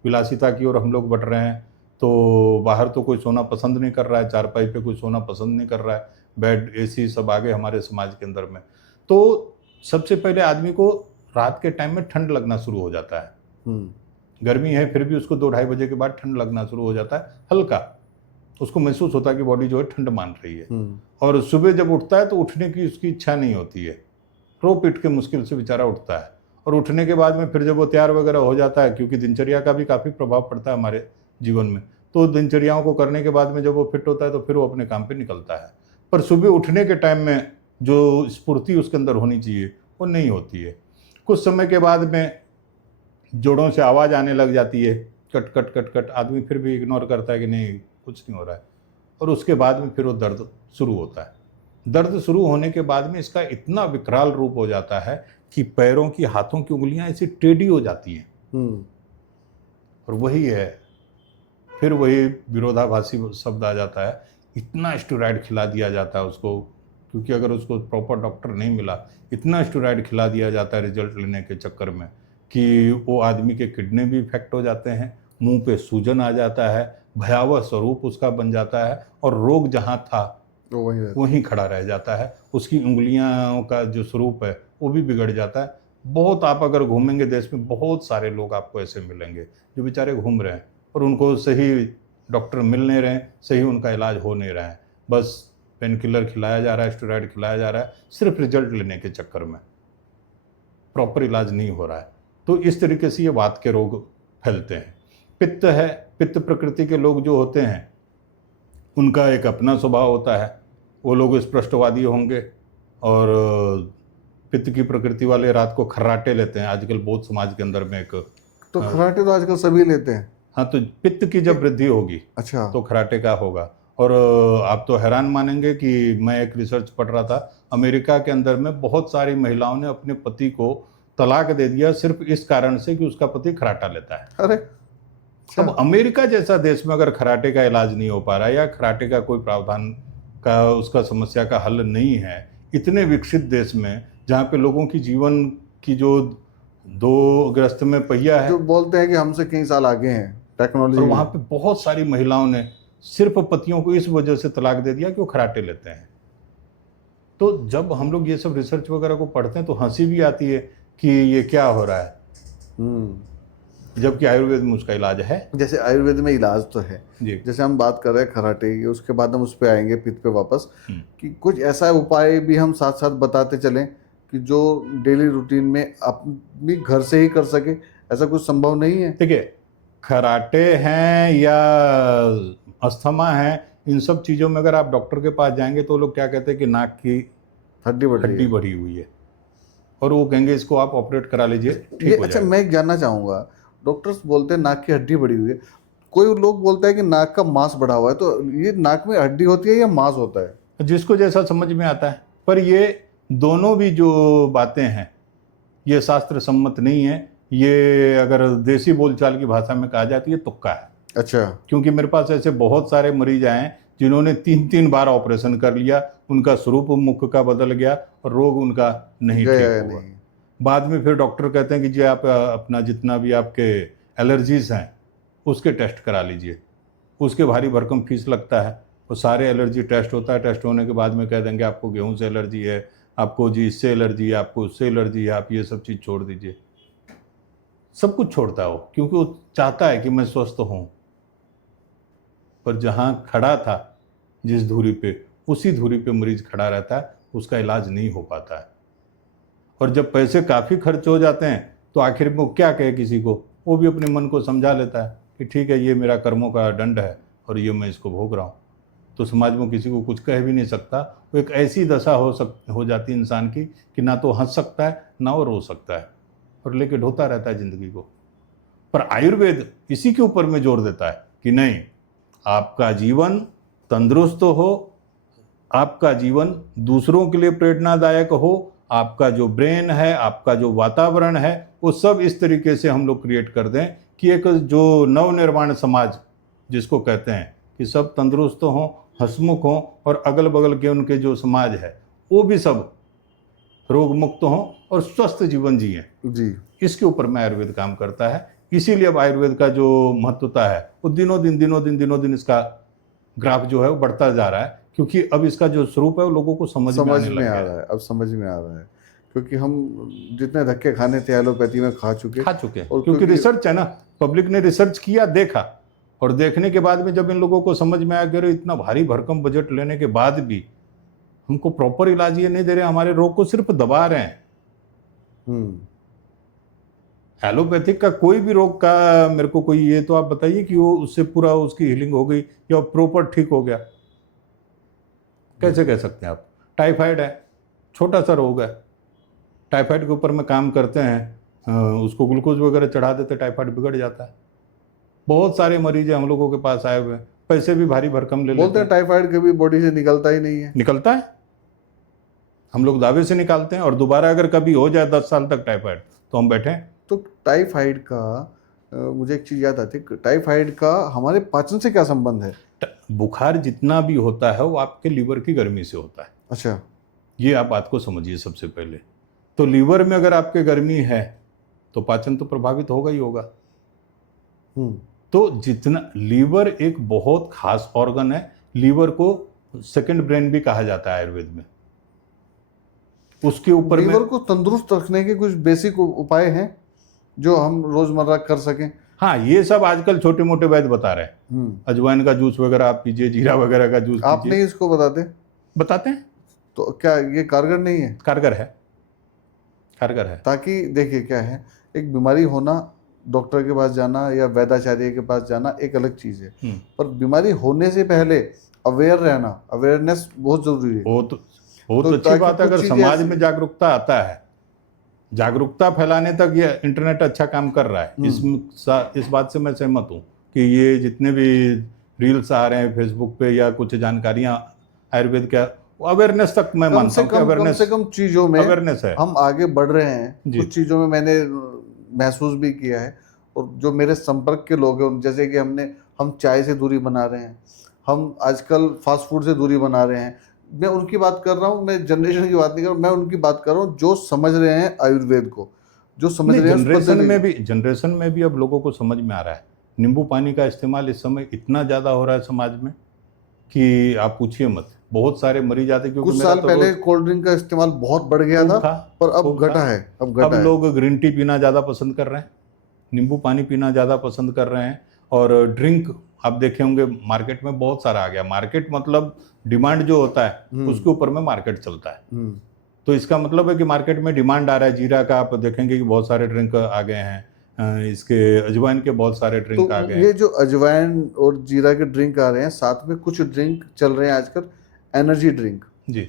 विलासिता की ओर हम लोग बढ़ रहे हैं, तो बाहर तो कोई सोना पसंद नहीं कर रहा है, चारपाई पे कोई सोना पसंद नहीं कर रहा है, बेड एसी सब आ गए हमारे समाज के अंदर में। तो सबसे पहले आदमी को रात के टाइम में ठंड लगना शुरू हो जाता है। गर्मी है फिर भी उसको 2-2:30 बजे के बाद ठंड लगना शुरू हो जाता है, हल्का उसको महसूस होता है कि बॉडी जो है ठंड मान रही है। और सुबह जब उठता है तो उठने की उसकी इच्छा नहीं होती है, रो पीट के मुश्किल से बेचारा उठता है। और उठने के बाद में फिर जब वो तैयार वगैरह हो जाता है, क्योंकि दिनचर्या का भी काफ़ी प्रभाव पड़ता है हमारे जीवन में, तो दिनचर्याओं को करने के बाद में जब वो फिट होता है तो फिर वो अपने काम पे निकलता है। पर सुबह उठने के टाइम में जो स्फूर्ति उसके अंदर होनी चाहिए वो नहीं होती है। कुछ समय के बाद में जोड़ों से आवाज़ आने लग जाती है, कट कट कट कट। आदमी फिर भी इग्नोर करता है कि नहीं कुछ नहीं हो रहा है, और उसके बाद में फिर वो दर्द शुरू होता है। दर्द शुरू होने के बाद में इसका इतना विकराल रूप हो जाता है कि पैरों की, हाथों की उंगलियां ऐसी टेढ़ी हो जाती हैं। और वही है, फिर वही विरोधाभासी शब्द आ जाता है, इतना स्टेरॉइड खिला दिया जाता है उसको, क्योंकि अगर उसको प्रॉपर डॉक्टर नहीं मिला, इतना स्टेरॉइड खिला दिया जाता है रिजल्ट लेने के चक्कर में कि वो आदमी के किडनी भी इफेक्ट हो जाते हैं, मुंह पे सूजन आ जाता है, भयावह स्वरूप उसका बन जाता है, और रोग जहाँ था वहीं खड़ा रह जाता है। उसकी उंगलियों का जो स्वरूप है वो भी बिगड़ जाता है। बहुत, आप अगर घूमेंगे देश में बहुत सारे लोग आपको ऐसे मिलेंगे जो बेचारे घूम रहे हैं और उनको सही डॉक्टर मिल नहीं रहे हैं, सही उनका इलाज हो नहीं रहा है, बस पेन किलर खिलाया जा रहा है, स्टेरॉइड खिलाया जा रहा है, सिर्फ रिजल्ट लेने के चक्कर में, प्रॉपर इलाज नहीं हो रहा है। तो इस तरीके से ये वात के रोग फैलते हैं। पित्त है, पित्त प्रकृति के लोग जो होते हैं उनका एक अपना स्वभाव होता है, वो लोग स्पष्टवादी होंगे, और पित्त की प्रकृति वाले रात को खर्राटे लेते हैं। आजकल बहुत समाज के अंदर में एक, तो खर्राटे तो आजकल सभी लेते हैं। हाँ, तो पित्त की जब वृद्धि होगी अच्छा, तो खर्राटे का होगा। और आप तो हैरान मानेंगे कि मैं एक रिसर्च पढ़ रहा था, अमेरिका के अंदर में बहुत सारी महिलाओं ने अपने पति को तलाक दे दिया सिर्फ इस कारण से कि उसका पति खर्राटा लेता है। अरे अब अमेरिका जैसा देश में अगर खर्राटे का इलाज नहीं हो पा रहा है या खर्राटे का कोई प्रावधान का उसका समस्या का हल नहीं है, इतने विकसित देश में जहाँ पे लोगों की जीवन की जो 2 ग्रस्त में पहिया है, जो बोलते हैं कि हमसे कई साल आगे हैं टेक्नोलॉजी, और वहाँ पे बहुत सारी महिलाओं ने सिर्फ पतियों को इस वजह से तलाक दे दिया कि वो खर्राटे लेते हैं। तो जब हम लोग ये सब रिसर्च वगैरह को पढ़ते हैं तो हंसी भी आती है कि ये क्या हो रहा है, जबकि आयुर्वेद में उसका इलाज है। जैसे आयुर्वेद में इलाज तो है जी। जैसे हम बात कर रहे हैं खर्राटे की, उसके बाद हम उस पर आएंगे पित्त पे वापस, कि कुछ ऐसा उपाय भी हम साथ साथ बताते चलें कि जो डेली रूटीन में अपनी घर से ही कर सके, ऐसा कुछ संभव नहीं है? देखिए, खर्राटे हैं या अस्थमा है, इन सब चीज़ों में अगर आप डॉक्टर के पास जाएंगे तो लोग क्या कहते हैं कि नाक की हड्डी बढ़ी हुई है, और वो कहेंगे इसको आप ऑपरेट करा लीजिए, ठीक हो अच्छा, जाएगा। मैं जानना चाहूँगा, डॉक्टर्स बोलते हैं नाक की हड्डी बढ़ी हुई है, कोई लोग बोलता है कि नाक का मांस बढ़ा हुआ है, तो ये नाक में हड्डी होती है या मांस होता है? जिसको जैसा समझ में आता है, पर ये दोनों भी जो बातें हैं ये शास्त्र सम्मत नहीं है। ये अगर देसी बोलचाल की भाषा में कहा जाती है तुक्का है। अच्छा, क्योंकि मेरे पास ऐसे बहुत सारे मरीज आए हैं जिन्होंने 3-3 बार ऑपरेशन कर लिया, उनका स्वरूप मुख का बदल गया और रोग उनका नहीं ठीक हुआ। बाद में फिर डॉक्टर कहते हैं कि जी आप अपना जितना भी आपके एलर्जीज हैं उसके टेस्ट करा लीजिए, उसके भारी भरकम फीस लगता है, वो सारे एलर्जी टेस्ट होता है, टेस्ट होने के बाद में कह देंगे आपको गेहूं से एलर्जी है, आपको जी इससे एलर्जी है, आपको उससे एलर्जी है, आप ये सब चीज़ छोड़ दीजिए। सब कुछ छोड़ता है वो, क्योंकि वो चाहता है कि मैं स्वस्थ हूँ। पर जहाँ खड़ा था जिस धुरी पे, उसी धुरी पे मरीज खड़ा रहता है, उसका इलाज नहीं हो पाता है। और जब पैसे काफ़ी खर्च हो जाते हैं तो आखिर में वो क्या कहे किसी को, वो भी अपने मन को समझा लेता है कि ठीक है, ये मेरा कर्मों का दंड है और ये मैं इसको भोग रहा हूँ। तो समाज में किसी को कुछ कह भी नहीं सकता। वो एक ऐसी दशा हो जाती है इंसान की कि ना तो हंस सकता है ना वो रो सकता है, और लेके ढोता रहता है ज़िंदगी को। पर आयुर्वेद इसी के ऊपर में जोर देता है कि नहीं, आपका जीवन तंदुरुस्त हो, आपका जीवन दूसरों के लिए प्रेरणादायक हो, आपका जो ब्रेन है, आपका जो वातावरण है, वो सब इस तरीके से हम लोग क्रिएट कर दें कि एक जो नवनिर्माण समाज जिसको कहते हैं कि सब तंदुरुस्त हों, हंसमुख हों, और अगल बगल के उनके जो समाज है वो भी सब रोग मुक्त हों और स्वस्थ जीवन जिएं जी। इसके ऊपर में आयुर्वेद काम करता है। इसीलिए अब आयुर्वेद का जो महत्वता है वो दिनों दिन इसका ग्राफ जो है वो बढ़ता जा रहा है, क्योंकि अब इसका जो स्वरूप है वो लोगों को समझ में आने लग गया रहा है। अब समझ में आ रहा है, क्योंकि हम जितने धक्के खाने थे एलोपैथी में खा चुके हैं। और क्योंकि रिसर्च है ना, पब्लिक ने रिसर्च किया, देखा, और देखने के बाद में जब इन लोगों को समझ में आया कि इतना भारी भरकम बजट लेने के बाद भी हमको प्रॉपर इलाज ये नहीं दे रहे, हमारे रोग को सिर्फ दबा रहे हैं। एलोपैथिक का कोई भी रोग का मेरे को कोई ये तो आप बताइए कि वो उससे पूरा उसकी हीलिंग हो गई या प्रॉपर ठीक हो गया, कैसे कह सकते हैं आप? टाइफाइड है, छोटा सा रोग है, टाइफाइड के ऊपर में काम करते हैं, उसको ग्लूकोज वगैरह चढ़ा देते, टाइफाइड बिगड़ जाता है। बहुत सारे मरीज हम लोगों के पास आए हुए, पैसे भी भारी भरकम ले लेते हैं। बोलते हैं टाइफाइड कभी बॉडी से निकलता ही नहीं है। निकलता है, हम लोग दावे से निकालते हैं, और दोबारा अगर कभी हो जाए 10 साल तक टाइफाइड तो हम बैठे। तो टाइफाइड का मुझे एक चीज़ याद आती है, टाइफाइड का हमारे पाचन से क्या संबंध है? बुखार जितना भी होता है वो आपके लीवर की गर्मी से होता है। अच्छा, ये आप बात को समझिए सबसे पहले। तो लीवर में अगर आपके गर्मी है तो पाचन तो प्रभावित होगा ही होगा। तो जितना लीवर एक बहुत खास ऑर्गन है, लीवर को सेकंड ब्रेन भी कहा जाता है आयुर्वेद में। उसके ऊपर लीवर को तंदुरुस्त रखने के कुछ बेसिक उपाय हैं जो हम रोजमर्रा कर सकें? हाँ, ये सब आजकल छोटे मोटे वैद्य बता रहे हैं। अजवाइन का जूस वगैरह आप पीजिए, जीरा वगैरह का जूस आप नहीं इसको बताते हैं? तो क्या ये कारगर नहीं है? कारगर है, कारगर है। ताकि देखिए क्या है, एक बीमारी होना, डॉक्टर के पास जाना या वैद्याचार्य के पास जाना एक अलग चीज है, पर बीमारी होने से पहले अवेयर रहना, अवेयरनेस बहुत जरूरी है। वो तो अच्छी बात है अगर समाज में जागरूकता आता है। जागरूकता फैलाने तक ये इंटरनेट अच्छा काम कर रहा है। इस बात से मैं सहमत हूँ कि ये जितने भी रील्स आ रहे हैं फेसबुक पे या कुछ जानकारियां आयुर्वेद का, अवेयरनेस तक मैं मानता हूँ कि कम से कम चीजों में अवेयरनेस है, हम आगे बढ़ रहे हैं। कुछ चीजों में मैंने महसूस भी किया है, और जो मेरे संपर्क के लोग हैं, जैसे कि हम चाय से दूरी बना रहे हैं, हम आजकल फास्ट फूड से दूरी बना रहे हैं। मैं उनकी बात कर रहा हूँ, मैं जनरेशन की बात नहीं कर रहा हूँ, मैं उनकी बात कर रहा हूँ जो समझ रहे हैं आयुर्वेद को, जो समझ रहे हैं। जनरेशन में भी अब लोगों को समझ में आ रहा है। नींबू पानी का इस्तेमाल इस समय इतना ज़्यादा हो रहा है समाज में कि आप पूछिए मत। बहुत सारे मरीज आते, क्योंकि कुछ साल पहले कोल्ड ड्रिंक का इस्तेमाल बहुत बढ़ गया था, पर अब घटा है। अब लोग ग्रीन टी पीना ज़्यादा पसंद कर रहे हैं, नींबू पानी पीना ज़्यादा पसंद कर रहे हैं। और ड्रिंक आप देखे होंगे मार्केट में बहुत सारा आ गया। मार्केट मतलब डिमांड जो होता है उसके ऊपर में मार्केट चलता है। तो इसका मतलब है कि मार्केट में डिमांड आ रहा है। जीरा का आप देखेंगे कि बहुत सारे ड्रिंक आ गए हैं, इसके अजवाइन के बहुत सारे ड्रिंक आ गए हैं। ये जो अजवाइन और जीरा के ड्रिंक आ रहे हैं, साथ में कुछ ड्रिंक चल रहे हैं आजकल, एनर्जी ड्रिंक। जी,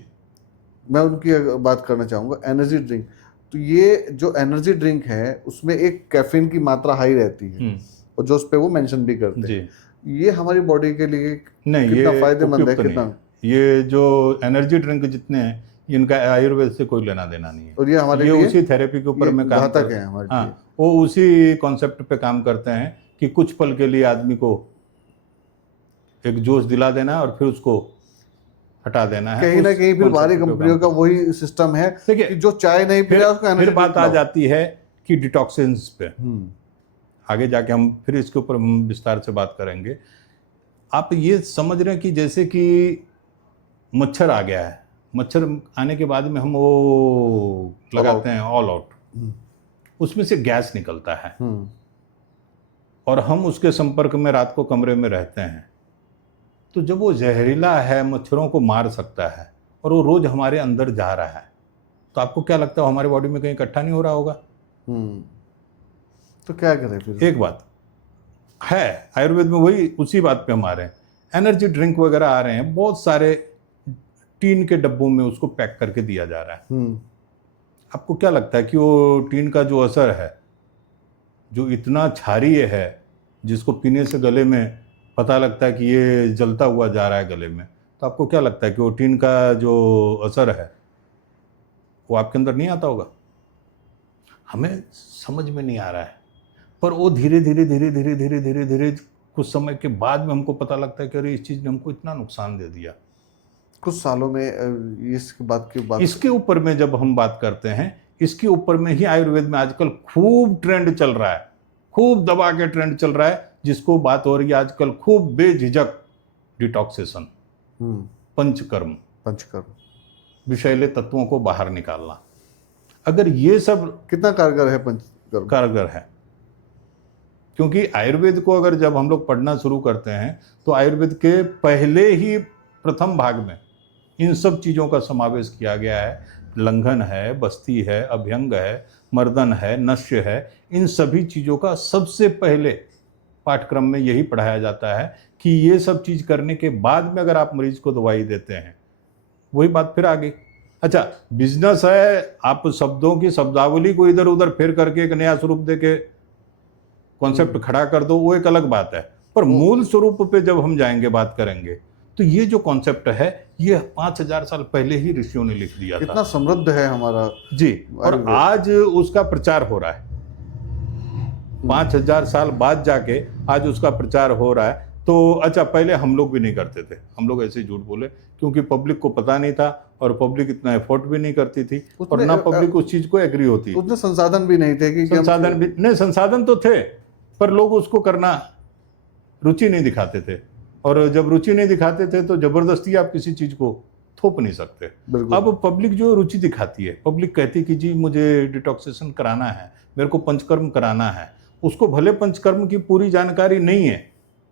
मैं उनकी बात करना चाहूँगा। एनर्जी ड्रिंक, तो ये जो एनर्जी ड्रिंक है उसमें एक कैफीन की मात्रा हाई रहती है, और जो उस पर वो मेंशन भी करते हैं। ये हमारी बॉडी के लिए नहीं, कितना फायदेमंद है? कितना ये जो एनर्जी ड्रिंक जितने हैं, इनका आयुर्वेद से कोई लेना देना नहीं है। और ये हमारे लिए उसी थेरेपी के ऊपर में काम करते हैं। हाँ, वो उसी कॉन्सेप्ट पे काम करते हैं कि कुछ पल के लिए आदमी को एक जोश दिला देना और फिर उसको हटा देना है। कहीं ना कहीं फिर बाहरी कंपनियों का वही सिस्टम है कि जो चाय नहीं पी रहा उसको एनर्जी। फिर बात आ जाती है कि डिटॉक्सिन्स पे, आगे जाके हम फिर इसके ऊपर विस्तार से बात करेंगे। आप ये समझ रहे हैं कि जैसे कि मच्छर आ गया है, मच्छर आने के बाद में हम वो लगाते हैं ऑल आउट, उसमें से गैस निकलता है और हम उसके संपर्क में रात को कमरे में रहते हैं, तो जब वो जहरीला है, मच्छरों को मार सकता है और वो रोज हमारे अंदर जा रहा है, तो आपको क्या लगता है हमारी बॉडी में कहीं इकट्ठा नहीं हो रहा होगा? तो क्या करें फिर? एक बात है, आयुर्वेद में वही उसी बात पे हम आ रहे हैं। एनर्जी ड्रिंक वगैरह आ रहे हैं, बहुत सारे टीन के डब्बों में उसको पैक करके दिया जा रहा है। आपको क्या लगता है कि वो टीन का जो असर है, जो इतना क्षारीय है, जिसको पीने से गले में पता लगता है कि ये जलता हुआ जा रहा है गले में, तो आपको क्या लगता है कि वो टीन का जो असर है वो आपके अंदर नहीं आता होगा? हमें समझ में नहीं आ रहा है, पर वो धीरे धीरे धीरे धीरे धीरे धीरे धीरे कुछ समय के बाद में हमको पता लगता है कि अरे इस चीज़ ने हमको इतना नुकसान दे दिया। कुछ सालों में इसके बाद की बात, इसके ऊपर में जब हम बात करते हैं, इसके ऊपर में ही आयुर्वेद में आजकल खूब ट्रेंड चल रहा है, खूब दबा के ट्रेंड चल रहा है, जिसको बात हो रही है आजकल खूब बेझिझक डिटॉक्सेशन, पंचकर्म, विषैले तत्वों को बाहर निकालना। अगर ये सब कितना कारगर है पंचकर्म? कारगर है, क्योंकि आयुर्वेद को अगर जब हम लोग पढ़ना शुरू करते हैं तो आयुर्वेद के पहले ही प्रथम भाग में इन सब चीज़ों का समावेश किया गया है। लंघन है, बस्ती है, अभ्यंग है, मर्दन है, नश्य है, इन सभी चीज़ों का सबसे पहले पाठ्यक्रम में यही पढ़ाया जाता है कि ये सब चीज़ करने के बाद में अगर आप मरीज को दवाई देते हैं, वही बात फिर आ गई। अच्छा, बिजनेस है, आप शब्दों की शब्दावली को इधर उधर फेर करके एक नया स्वरूप देके कॉन्सेप्ट खड़ा कर दो, वो एक अलग बात है, पर मूल स्वरूप पे जब हम जाएंगे, बात करेंगे, तो ये जो कॉन्सेप्ट है ये 5000 साल पहले ही ऋषियों ने लिख दिया था। कितना समृद्ध है हमारा जी, और आज उसका प्रचार हो रहा है। 5000 साल बाद जाके आज उसका प्रचार हो रहा है। तो अच्छा, पहले हम लोग भी नहीं करते थे, हम लोग ऐसे झूठ बोले, क्योंकि पब्लिक को पता नहीं था और पब्लिक इतना एफर्ट भी नहीं करती थी और ना पब्लिक उस चीज को एग्री होती। उतने संसाधन भी नहीं थे कि संसाधन भी नहीं, संसाधन तो थे पर लोग उसको करना रुचि नहीं दिखाते थे, और जब रुचि नहीं दिखाते थे तो जबरदस्ती आप किसी चीज को थोप नहीं सकते। अब पब्लिक जो रुचि दिखाती है, पब्लिक कहती है कि जी मुझे डिटॉक्सेशन कराना है, मेरे को पंचकर्म कराना है। उसको भले पंचकर्म की पूरी जानकारी नहीं है,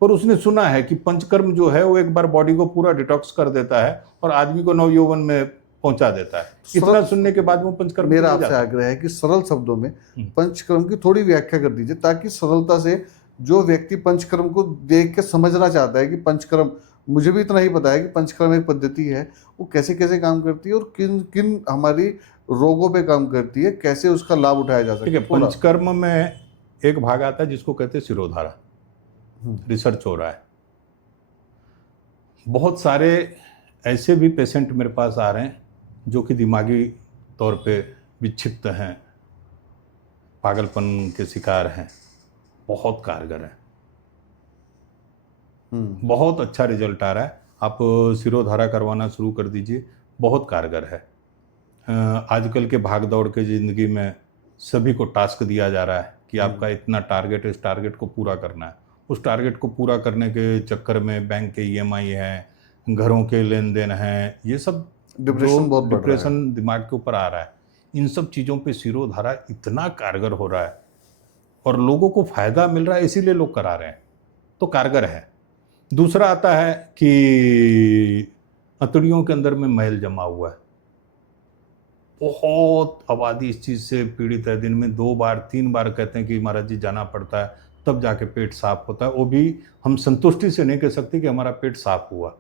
पर उसने सुना है कि पंचकर्म जो है वो एक बार बॉडी को पूरा डिटॉक्स कर देता है और आदमी को नवयौवन में पहुंचा देता है। इतना सुनने के बाद वो पंचकर्म। मेरा आपसे आग्रह है कि सरल शब्दों में पंचकर्म की थोड़ी व्याख्या कर दीजिए, ताकि सरलता से जो व्यक्ति पंचकर्म को देख के समझना चाहता है कि पंचकर्म, मुझे भी इतना ही पता है कि पंचकर्म एक पद्धति है, वो कैसे कैसे काम करती है और किन किन हमारी रोगों पे काम करती है, कैसे उसका लाभ उठाया जा सकता है। पंचकर्म में एक भाग आता है जिसको कहते हैं शिरोधारा, रिसर्च हो रहा है। बहुत सारे ऐसे भी पेशेंट मेरे पास आ रहे हैं जो कि दिमागी तौर पे विक्षिप्त हैं, पागलपन के शिकार हैं, बहुत कारगर है, बहुत अच्छा रिजल्ट आ रहा है। आप शिरोधारा करवाना शुरू कर दीजिए, बहुत कारगर है। आजकल के भाग दौड़ के ज़िंदगी में सभी को टास्क दिया जा रहा है कि आपका इतना टारगेट, इस टारगेट को पूरा करना है। उस टारगेट को पूरा करने के चक्कर में बैंक के ईएमआई हैं, घरों के लेन देन हैं, ये सब डिप्रेशन दिमाग के ऊपर आ रहा है। इन सब चीज़ों पे शिरोधारा इतना कारगर हो रहा है और लोगों को फायदा मिल रहा है, इसीलिए लोग करा रहे हैं, तो कारगर है। दूसरा आता है कि अंतड़ियों के अंदर में मैल जमा हुआ है, बहुत आबादी इस चीज़ से पीड़ित है। दिन में 2 बार 3 बार कहते हैं कि महाराज जी जाना पड़ता है, तब जाके पेट साफ होता है। वो भी हम संतुष्टि से नहीं कह सकते कि हमारा पेट साफ हुआ।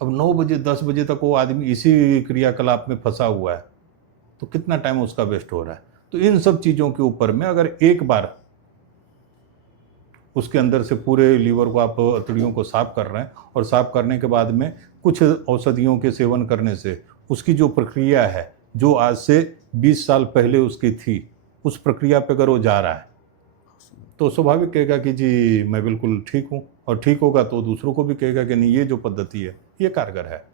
अब 9 बजे 10 बजे तक वो आदमी इसी क्रियाकलाप में फंसा हुआ है, तो कितना टाइम उसका वेस्ट हो रहा है। तो इन सब चीज़ों के ऊपर में अगर एक बार उसके अंदर से पूरे लीवर को, आप अतड़ियों को साफ कर रहे हैं, और साफ करने के बाद में कुछ औषधियों के सेवन करने से उसकी जो प्रक्रिया है, जो आज से 20 साल पहले उसकी थी, उस प्रक्रिया पे अगर वो जा रहा है तो स्वाभाविक कहेगा कि जी मैं बिल्कुल ठीक हूँ, और ठीक होगा तो दूसरों को भी कहेगा कि नहीं, ये जो पद्धति है ये कारगर है।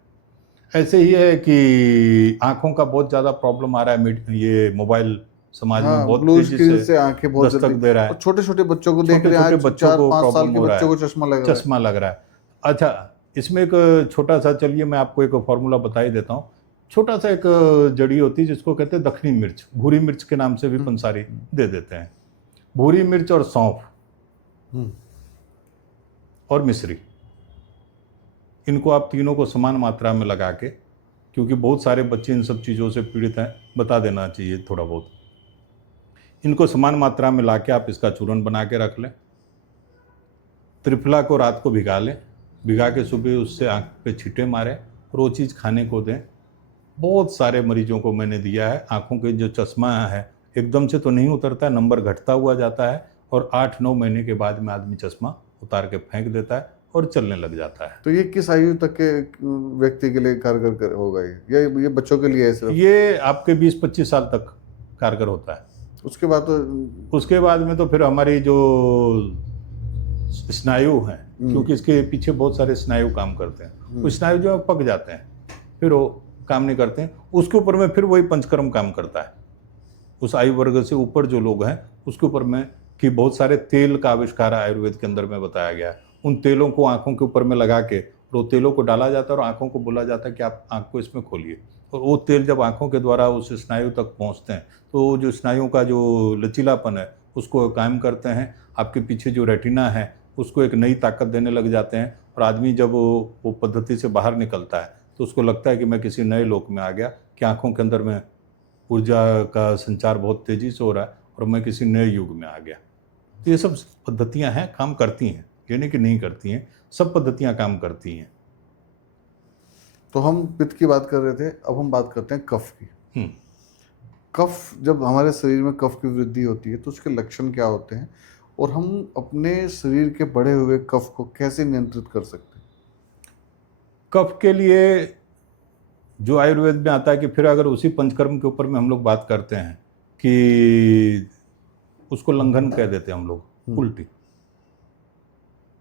ऐसे ही है कि आँखों का बहुत ज़्यादा प्रॉब्लम आ रहा है, ये मोबाइल समाज में बहुत तेजी से आंखें बहुत दस्तक दे रहा है। छोटे छोटे बच्चों को देख रहे हैं, 4-5 साल के बच्चों को चश्मा लग रहा है। अच्छा, इसमें एक छोटा सा, चलिए मैं आपको एक फॉर्मूला बता ही देता हूँ। छोटा सा एक जड़ी होती है जिसको कहते हैं दक्षिणी मिर्च, भूरी मिर्च के नाम से भी पंसारी दे देते हैं। भूरी मिर्च और सौंफ और मिश्री, इनको आप तीनों को समान मात्रा में लगा के, क्योंकि बहुत सारे बच्चे इन सब चीज़ों से पीड़ित हैं, बता देना चाहिए थोड़ा बहुत। इनको समान मात्रा में ला के आप इसका चूर्ण बना के रख लें। त्रिफला को रात को भिगा लें, भिगा के सुबह उससे आँख पे छींटे मारें और वो चीज़ खाने को दें। बहुत सारे मरीजों को मैंने दिया है। आँखों के जो चश्मा है एकदम से तो नहीं उतरता है, नंबर घटता हुआ जाता है और 8-9 महीने के बाद में आदमी चश्मा उतार के फेंक देता है और चलने लग जाता है। तो ये किस आयु तक के व्यक्ति के लिए कारगर होगा? ये बच्चों के लिए है सिर्फ? ये आपके 20-25 साल तक कारगर होता है। उसके बाद उसके बाद में तो फिर हमारी जो स्नायु हैं, क्योंकि इसके पीछे बहुत सारे स्नायु काम करते हैं, वो स्नायु जो है पक जाते हैं, फिर वो काम नहीं करते हैं। उसके ऊपर में फिर वही पंचकर्म काम करता है। उस आयु वर्ग से ऊपर जो लोग हैं उसके ऊपर में कि बहुत सारे तेल का आविष्कार आयुर्वेद के अंदर में बताया गया है। उन तेलों को आंखों के ऊपर में लगा के वो तेलों को डाला जाता है और आंखों को बोला जाता है कि आप आंख को इसमें खोलिए, और वो तेल जब आंखों के द्वारा उस स्नायु तक पहुंचते हैं तो जो स्नायु का जो लचीलापन है उसको कायम करते हैं। आपके पीछे जो रेटिना है उसको एक नई ताकत देने लग जाते हैं, और आदमी जब वो पद्धति से बाहर निकलता है तो उसको लगता है कि मैं किसी नए लोक में आ गया, कि आंखों के अंदर में ऊर्जा का संचार बहुत तेज़ी से हो रहा है और मैं किसी नए युग में आ गया। तो ये सब पद्धतियां हैं, काम करती हैं, ये नहीं कि नहीं करती हैं, सब पद्धतियां काम करती हैं। तो हम पित्त की बात कर रहे थे, अब हम बात करते हैं कफ की। कफ, जब हमारे शरीर में कफ की वृद्धि होती है तो उसके लक्षण क्या होते हैं और हम अपने शरीर के बढ़े हुए कफ को कैसे नियंत्रित कर सकते हैं? कफ के लिए जो आयुर्वेद में आता है कि फिर अगर उसी पंचकर्म के ऊपर में हम लोग बात करते हैं कि उसको लंघन कह देते हैं हम लोग, उल्टी,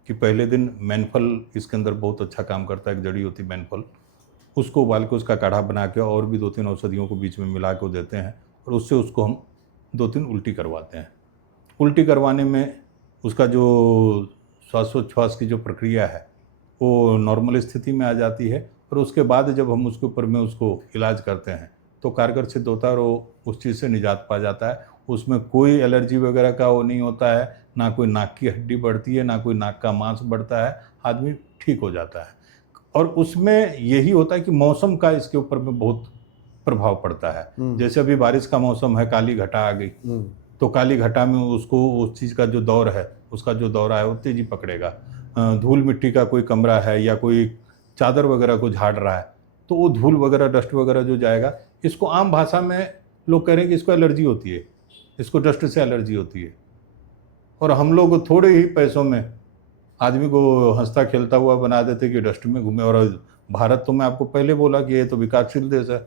कि पहले दिन मैनफल इसके अंदर बहुत अच्छा काम करता है, एक जड़ी होती मैनफल, उसको उबाल के उसका काढ़ा बना के और भी 2-3 औषधियों को बीच में मिला के देते हैं और उससे उसको हम 2-3 उल्टी करवाते हैं। उल्टी करवाने में उसका जो श्वासोच्छ्वास की जो प्रक्रिया है वो नॉर्मल स्थिति में आ जाती है, और उसके बाद जब हम उसके ऊपर में उसको इलाज करते हैं तो कारगर सिद्ध होता है और उस चीज़ से निजात पा जाता है। उसमें कोई एलर्जी वगैरह का वो नहीं होता है, ना कोई नाक की हड्डी बढ़ती है, ना कोई नाक का मांस बढ़ता है, आदमी ठीक हो जाता है। और उसमें यही होता है कि मौसम का इसके ऊपर में बहुत प्रभाव पड़ता है। जैसे अभी बारिश का मौसम है, काली घटा आ गई, तो काली घटा में उसको उस चीज़ का जो दौर है, उसका जो दौरा है वो तेजी पकड़ेगा। धूल मिट्टी का कोई कमरा है या कोई चादर वगैरह को झाड़ रहा है तो वो धूल वगैरह, डस्ट वगैरह जो जाएगा, इसको आम भाषा में लोग कह रहे हैं कि इसको एलर्जी होती है, इसको डस्ट से एलर्जी होती है। और हम लोग थोड़े ही पैसों में आदमी को हंसता खेलता हुआ बना देते कि डस्ट में घूमे। और भारत तो मैं आपको पहले बोला कि ये तो विकासशील देश है,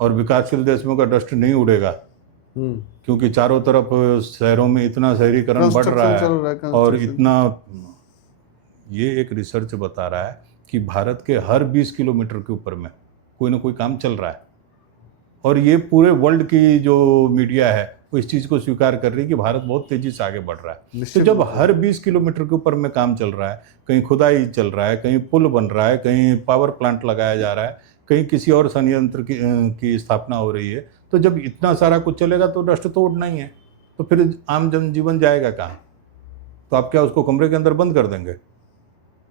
और विकासशील देश में का डस्ट नहीं उड़ेगा, क्योंकि चारों तरफ शहरों में इतना शहरीकरण बढ़ रहा है और इतना, ये एक रिसर्च बता रहा है कि भारत के हर 20 किलोमीटर के ऊपर में कोई ना कोई काम चल रहा है। और ये पूरे वर्ल्ड की जो मीडिया है वो इस चीज़ को स्वीकार कर रही है कि भारत बहुत तेज़ी से आगे बढ़ रहा है। तो जब हर 20 किलोमीटर के ऊपर में काम चल रहा है, कहीं खुदाई चल रहा है, कहीं पुल बन रहा है, कहीं पावर प्लांट लगाया जा रहा है, कहीं किसी और संयंत्र की स्थापना हो रही है, तो जब इतना सारा कुछ चलेगा तो डस्ट तो उड़ना ही है। तो फिर आम जनजीवन जाएगा कहाँ? तो आप क्या उसको कमरे के अंदर बंद कर देंगे?